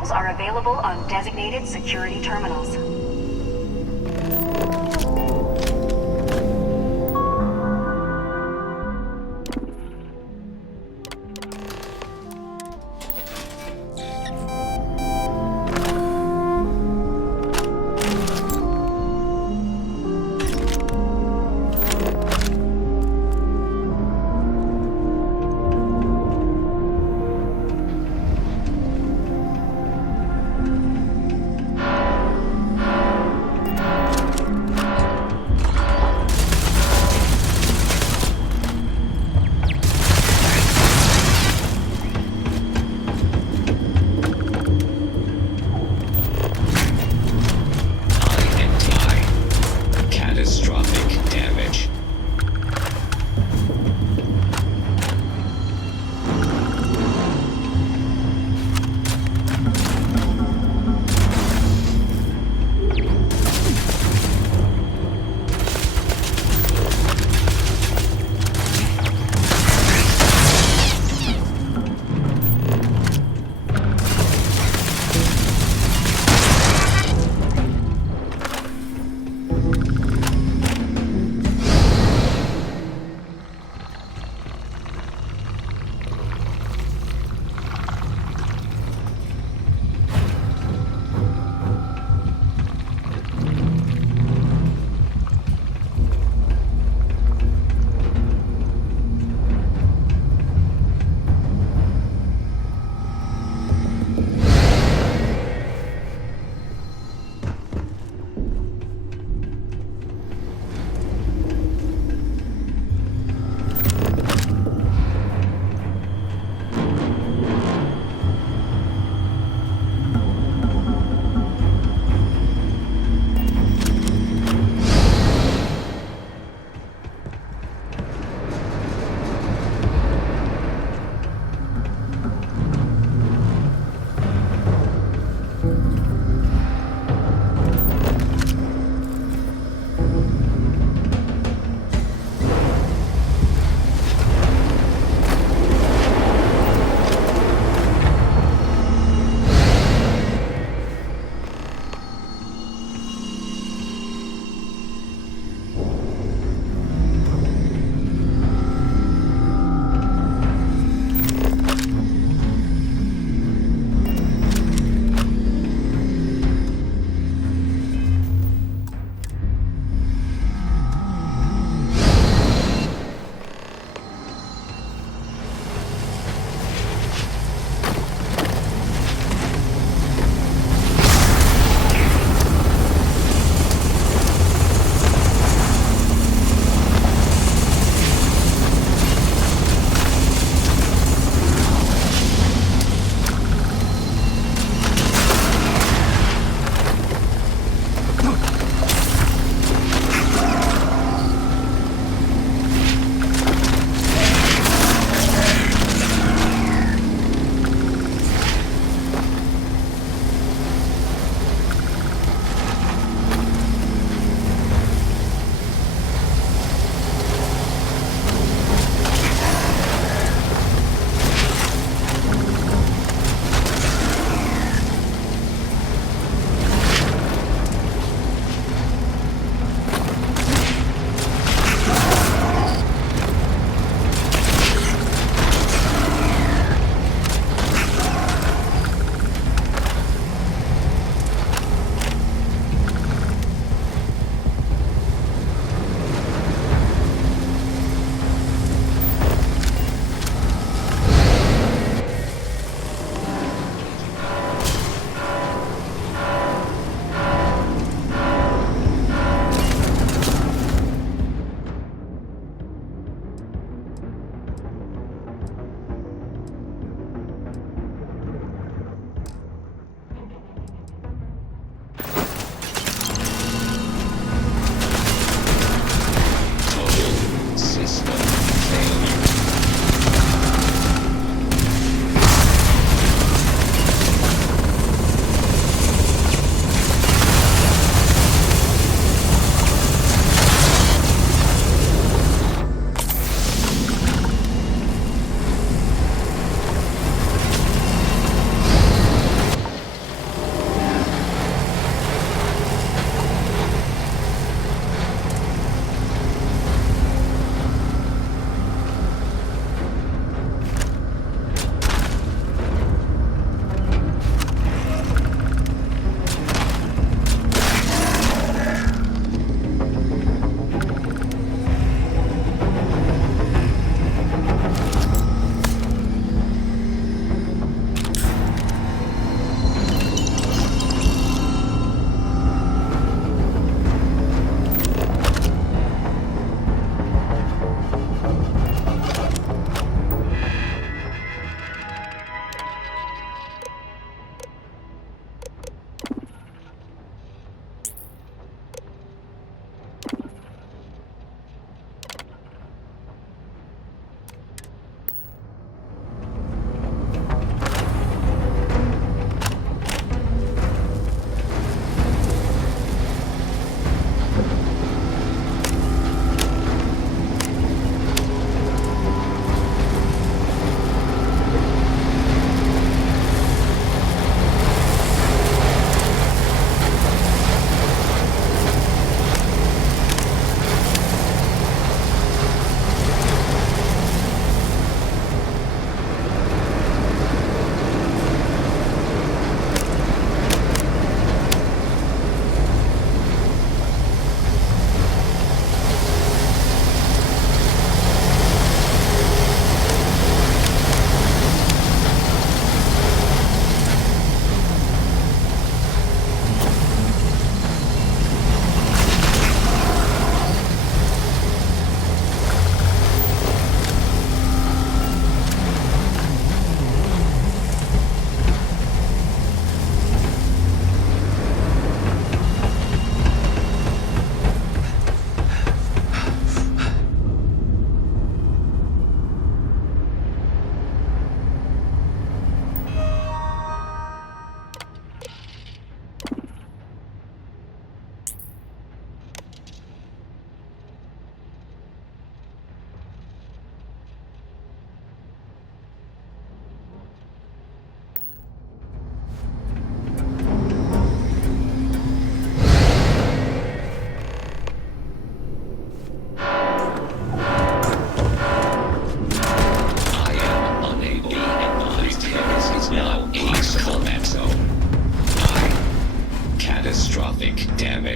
controls are available on designated security terminals.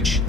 bridge.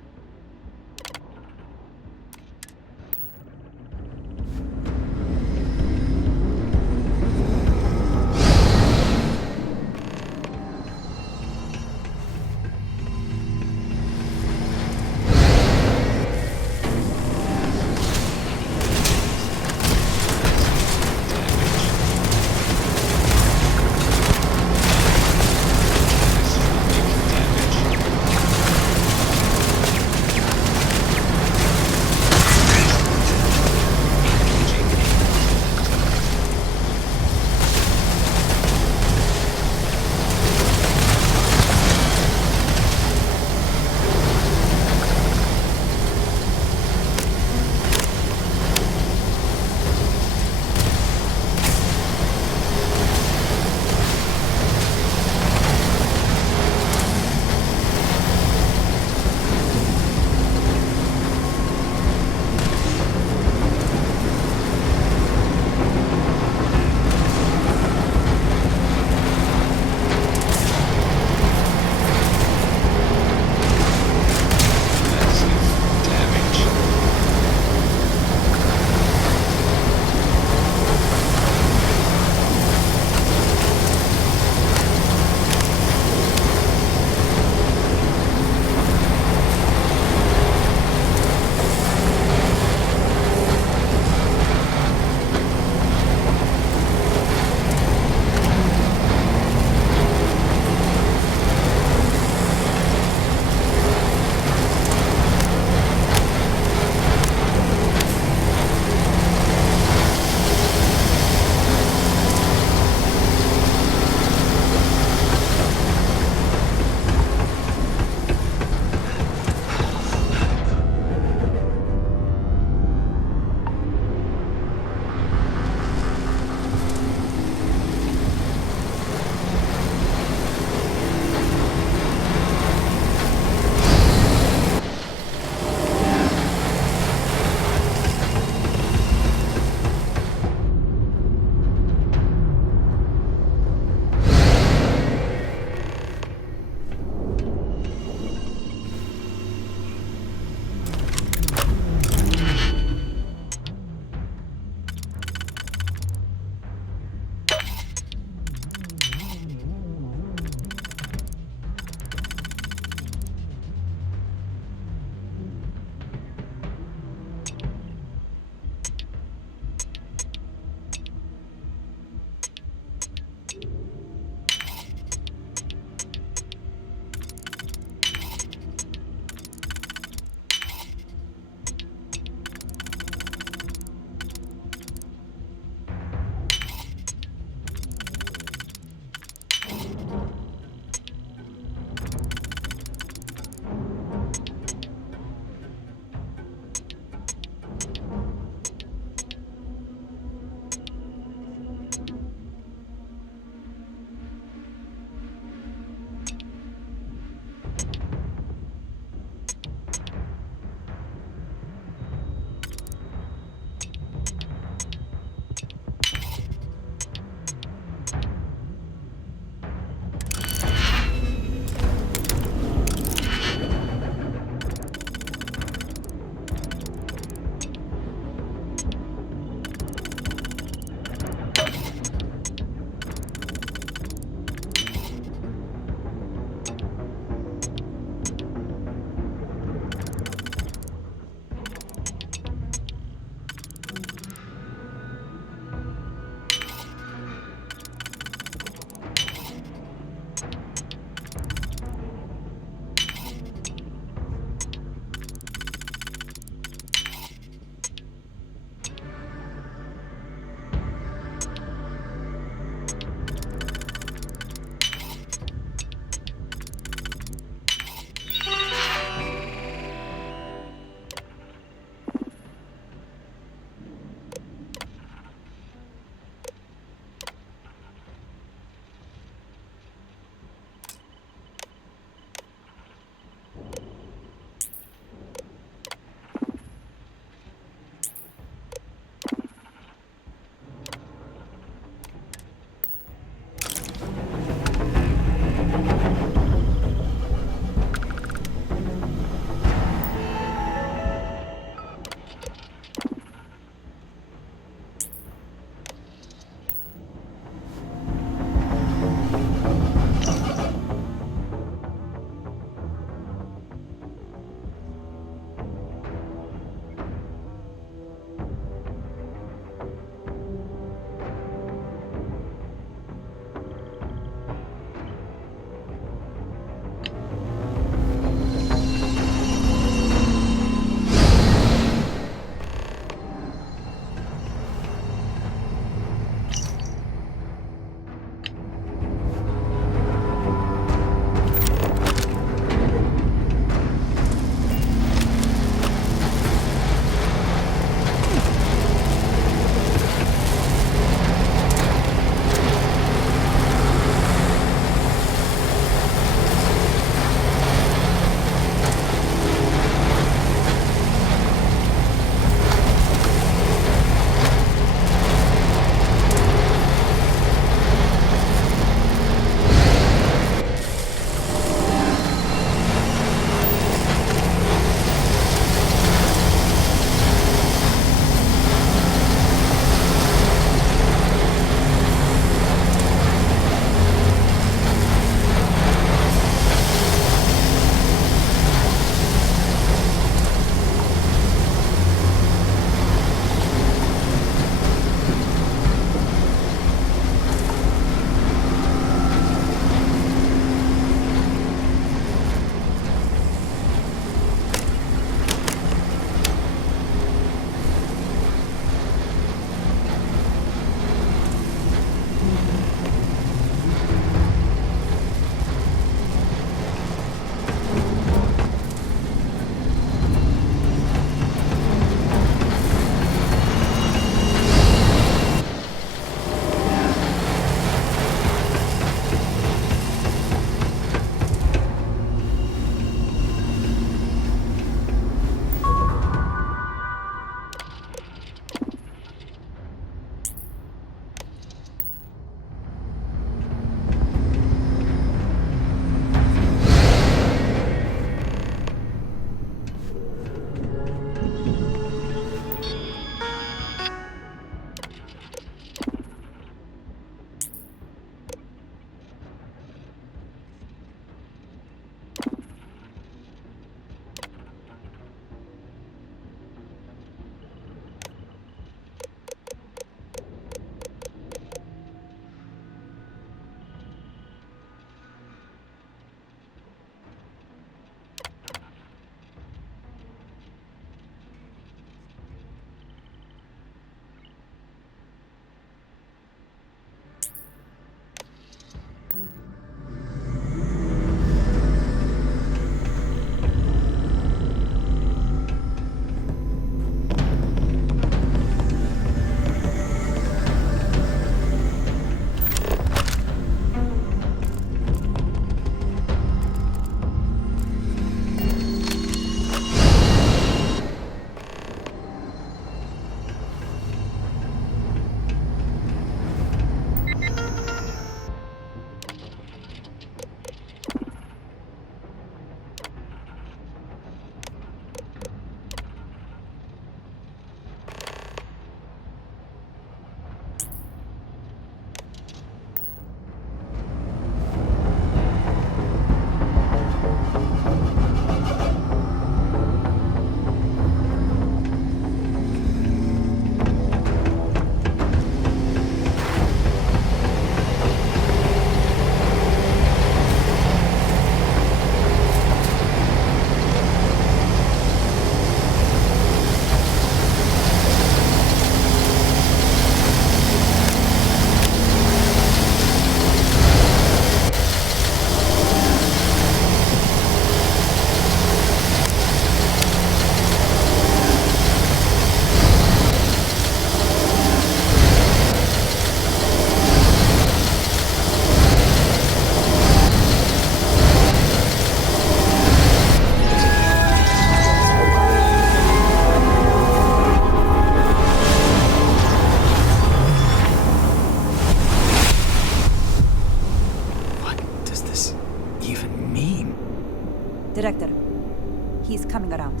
He's coming around.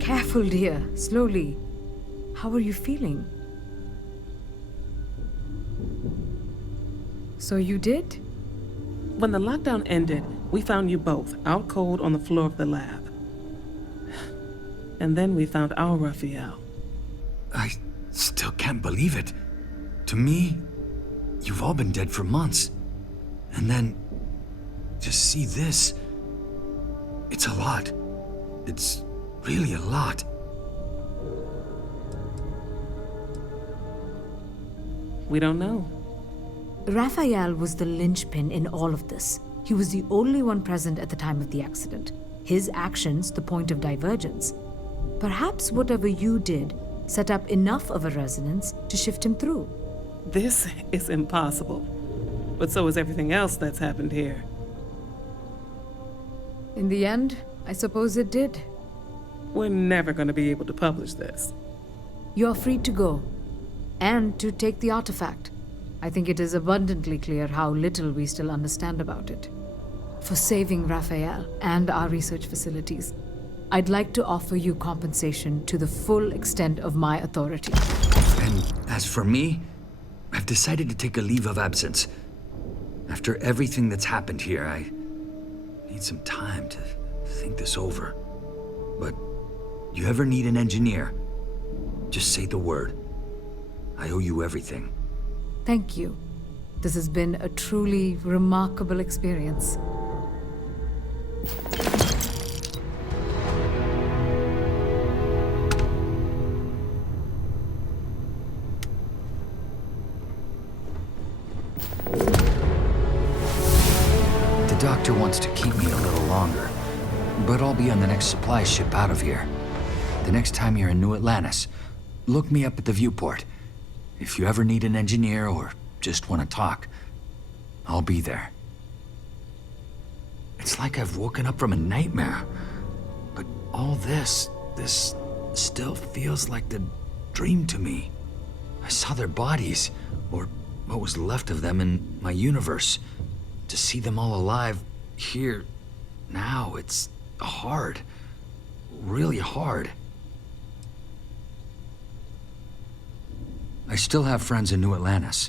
Careful, dear. Slowly. How are you feeling? So you did? When the lockdown ended, we found you both out cold on the floor of the lab. And then we found our Raphael. I still can't believe it. To me, you've all been dead for months. And then, to see this, it's a lot. It's really a lot. We don't know. Raphael was the linchpin in all of this. He was the only one present at the time of the accident. His actions, the point of divergence. Perhaps whatever you did set up enough of a resonance to shift him through. This is impossible. But so is everything else that's happened here. In the end, I suppose it did. We're never going to be able to publish this. You're free to go. And to take the artifact. I think it is abundantly clear how little we still understand about it. For saving Raphael and our research facilities, I'd like to offer you compensation to the full extent of my authority. And as for me, I've decided to take a leave of absence. After everything that's happened here, I need some time to think this over. But you ever need an engineer, just say the word. I owe you everything. Thank you. This has been a truly remarkable experience. The doctor wants to keep me a little longer, but I'll be on the next supply ship out of here. The next time you're in New Atlantis, look me up at the viewport. If you ever need an engineer or just want to talk, I'll be there. It's like I've woken up from a nightmare. But all this still feels like the dream to me. I saw their bodies, or what was left of them in my universe. To see them all alive here, now, it's hard. Really hard. I still have friends in New Atlantis.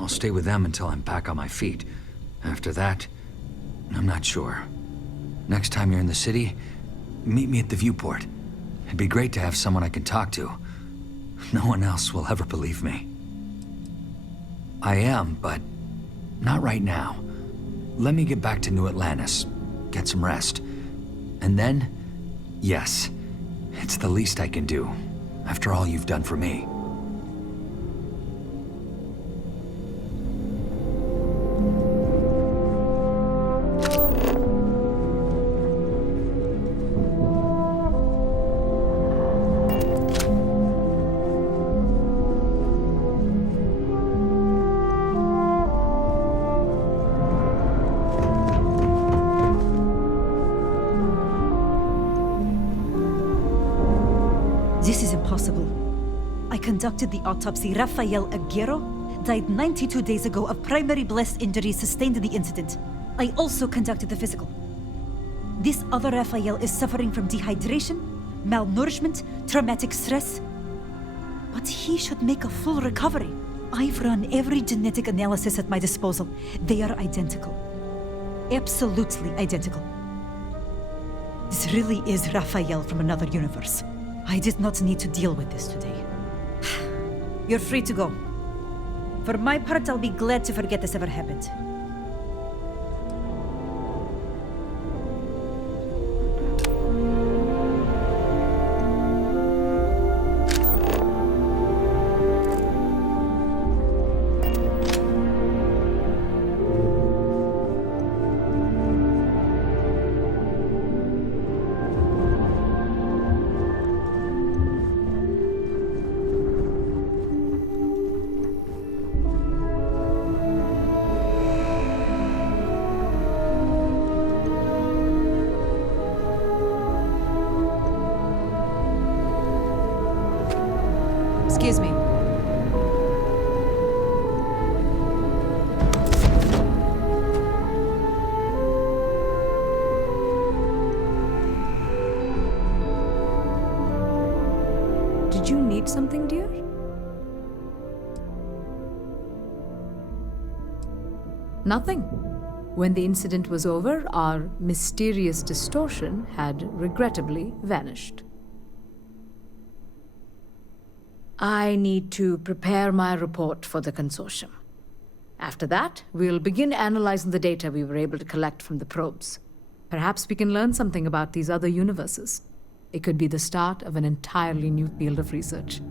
I'll stay with them until I'm back on my feet. After that, I'm not sure. Next time you're in the city, meet me at the viewport. It'd be great to have someone I can talk to. No one else will ever believe me. I am, but not right now. Let me get back to New Atlantis, get some rest. And then, yes, it's the least I can do, after all you've done for me. This is impossible. I conducted the autopsy. Rafael Aguero died 92 days ago of primary blast injuries sustained in the incident. I also conducted the physical. This other Rafael is suffering from dehydration, malnourishment, traumatic stress. But he should make a full recovery. I've run every genetic analysis at my disposal. They are identical. Absolutely identical. This really is Rafael from another universe. I did not need to deal with this today. You're free to go. For my part, I'll be glad to forget this ever happened. Excuse me. Did you need something, dear? Nothing. When the incident was over, our mysterious distortion had regrettably vanished. I need to prepare my report for the consortium. After that, we'll begin analyzing the data we were able to collect from the probes. Perhaps we can learn something about these other universes. It could be the start of an entirely new field of research.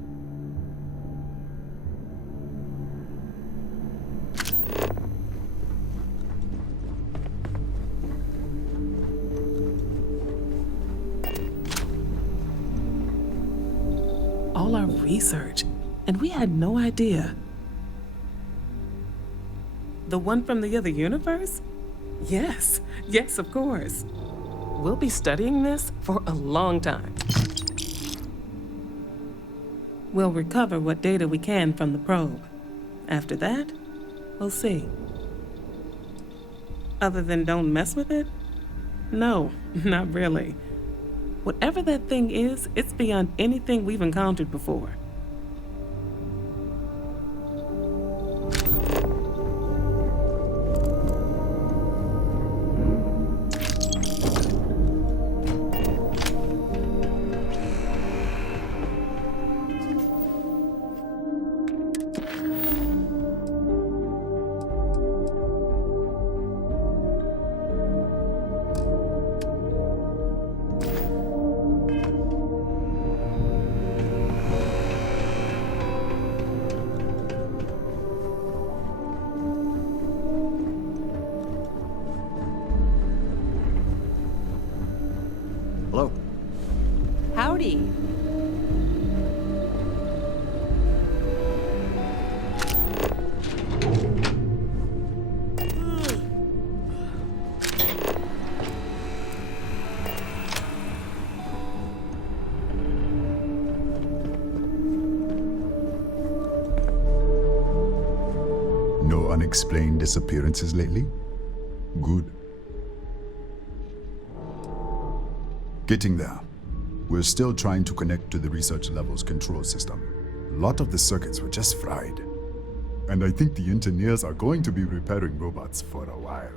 All our research, and we had no idea. The one from the other universe? Yes, of course. We'll be studying this for a long time. We'll recover what data we can from the probe. After that, we'll see. Other than don't mess with it? No, not really. Whatever that thing is, it's beyond anything we've encountered before. Hello. Howdy. No unexplained disappearances lately? Good. Getting there. We're still trying to connect to the research level's control system. A lot of the circuits were just fried. And I think the engineers are going to be repairing robots for a while.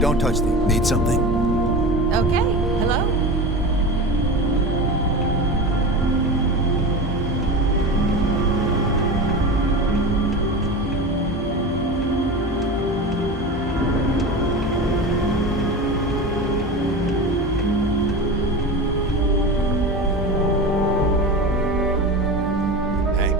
Don't touch the... Need something? Okay, hello. Hey.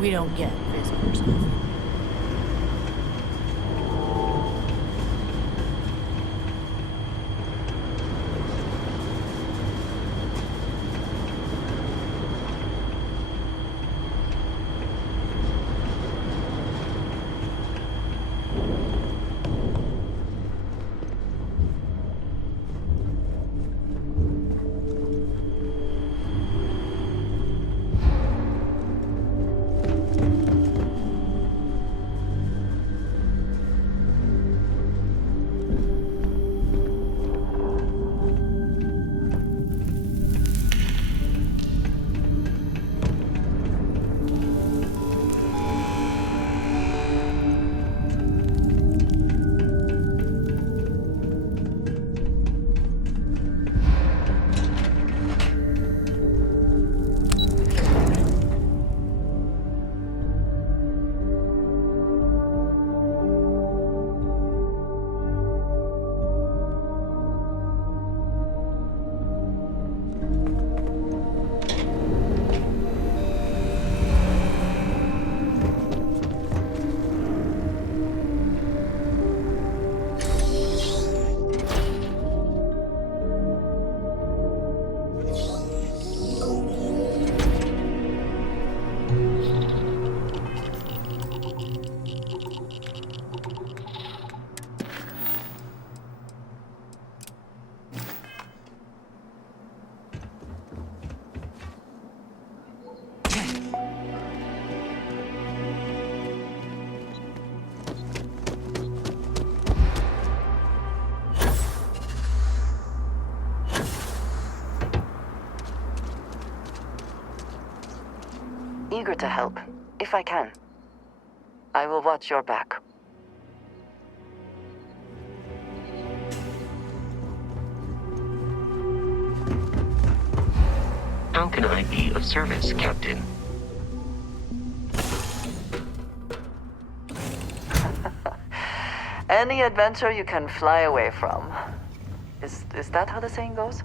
We don't get visitors often. Eager to help, if I can. I will watch your back. How can I be of service, Captain? Any adventure you can fly away from. Is that how the saying goes?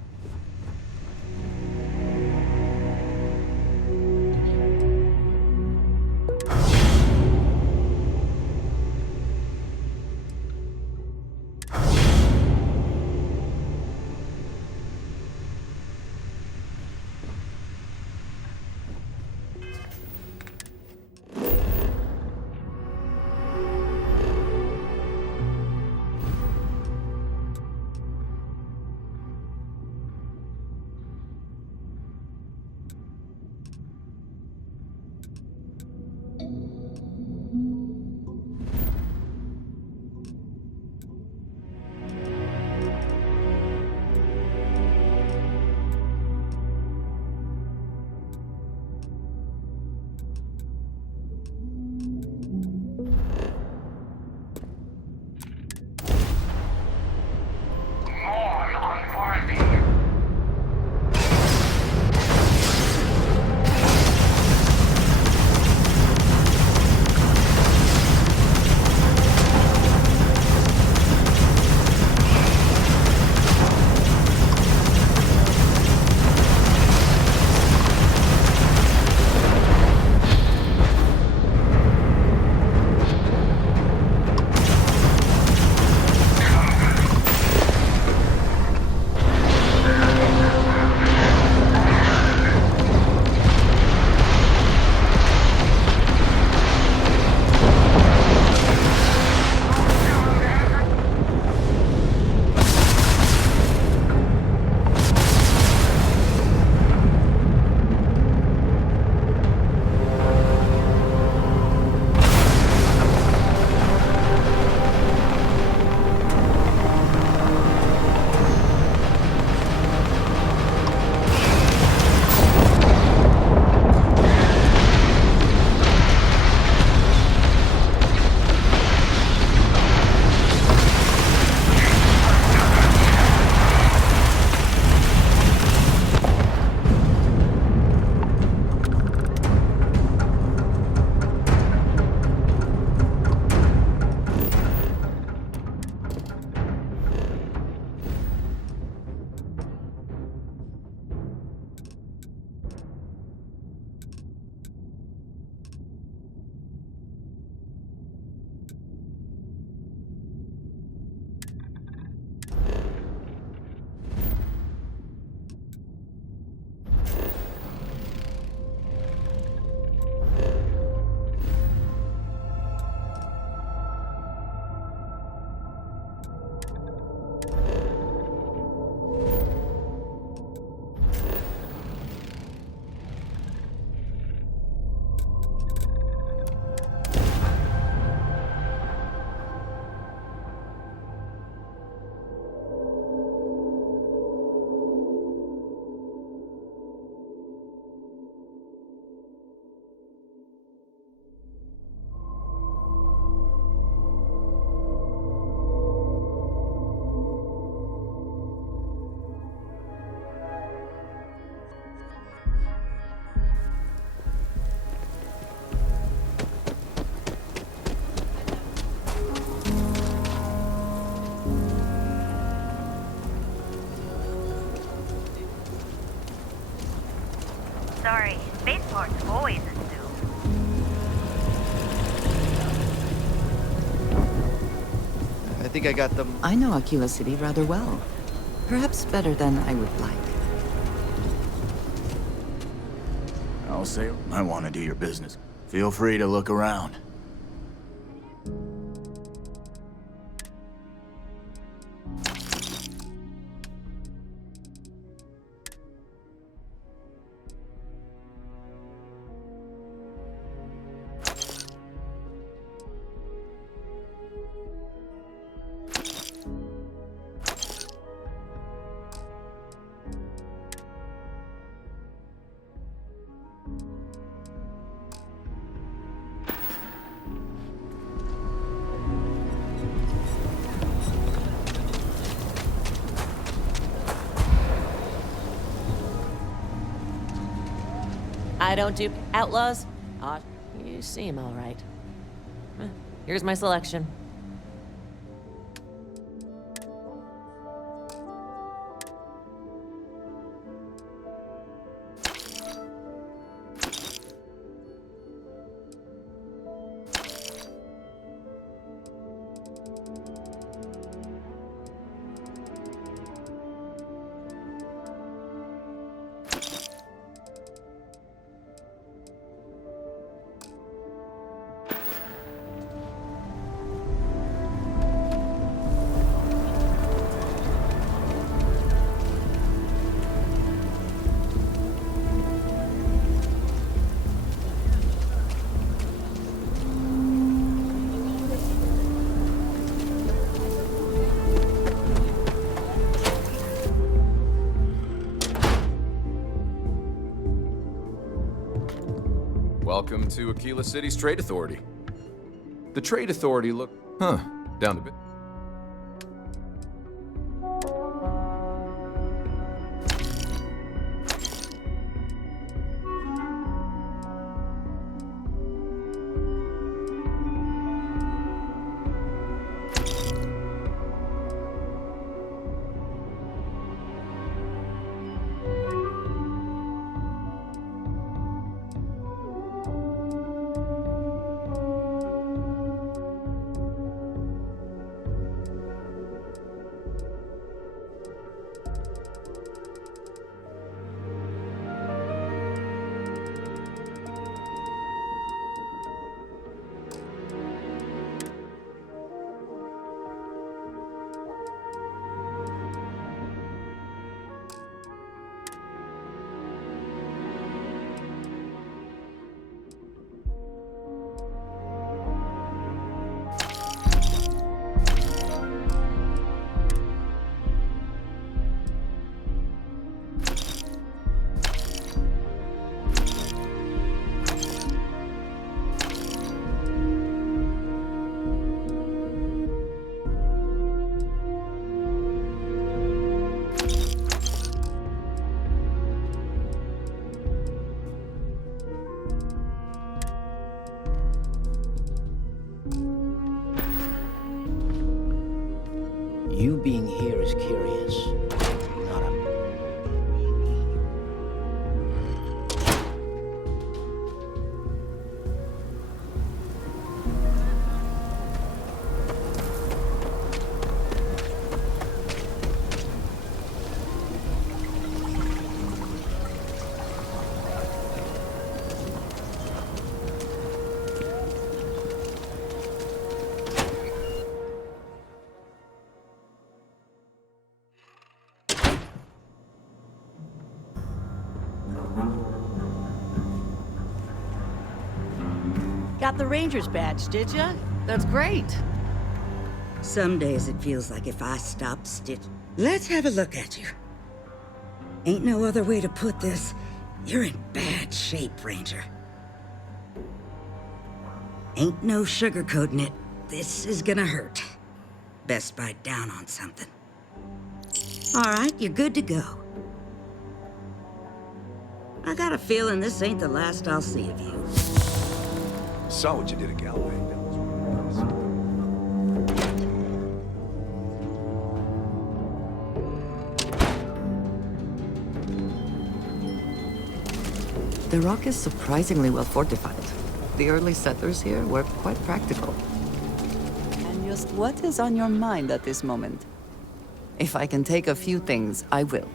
Sorry, spaceport's always a stew. I think I got them. I know Aquila City rather well. Perhaps better than I would like. I'll say I want to do your business. Feel free to look around. I don't do outlaws. You seem all right. Here's my selection. Welcome to Aquila City's Trade Authority. The Trade Authority down the bit. You being here is curious. Not a... Got the Ranger's badge, did ya? That's great. Some days it feels like if I stop stitch. Let's have a look at you. Ain't no other way to put this. You're in bad shape, Ranger. Ain't no sugarcoating it. This is gonna hurt. Best bite down on something. All right, you're good to go. I got a feeling this ain't the last I'll see of you. Saw what you did at Galway. That was really impressive. The rock is surprisingly well fortified. The early settlers here were quite practical. And just what is on your mind at this moment? If I can take a few things, I will.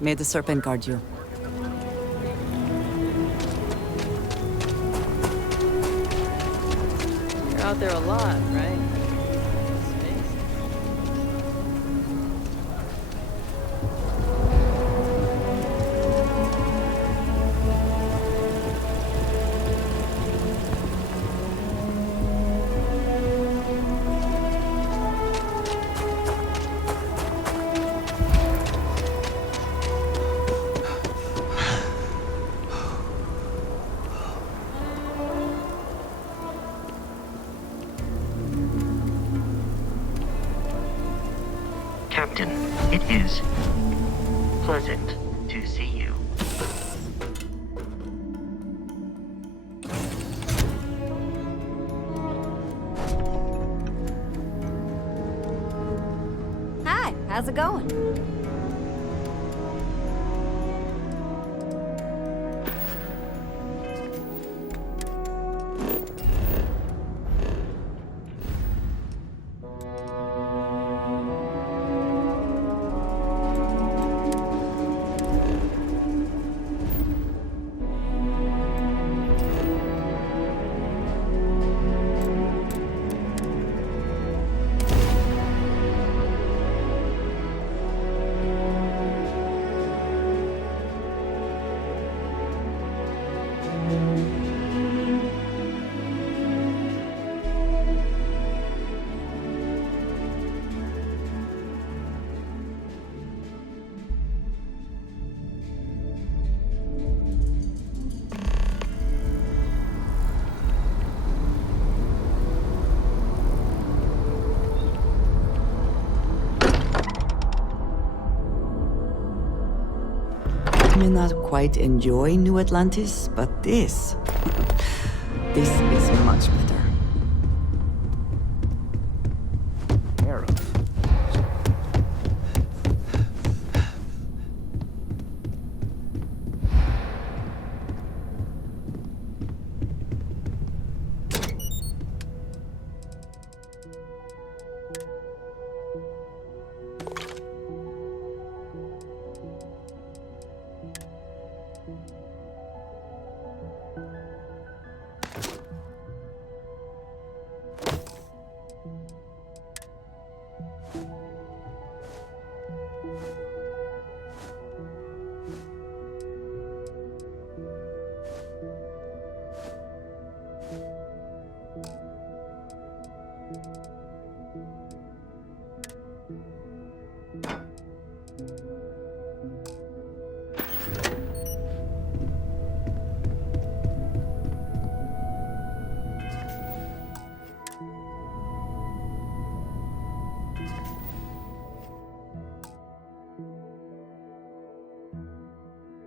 May the serpent guard you. You're out there a lot, right? Captain, it is pleasant to see you. Hi, how's it going? I may not quite enjoy New Atlantis, but this is much better.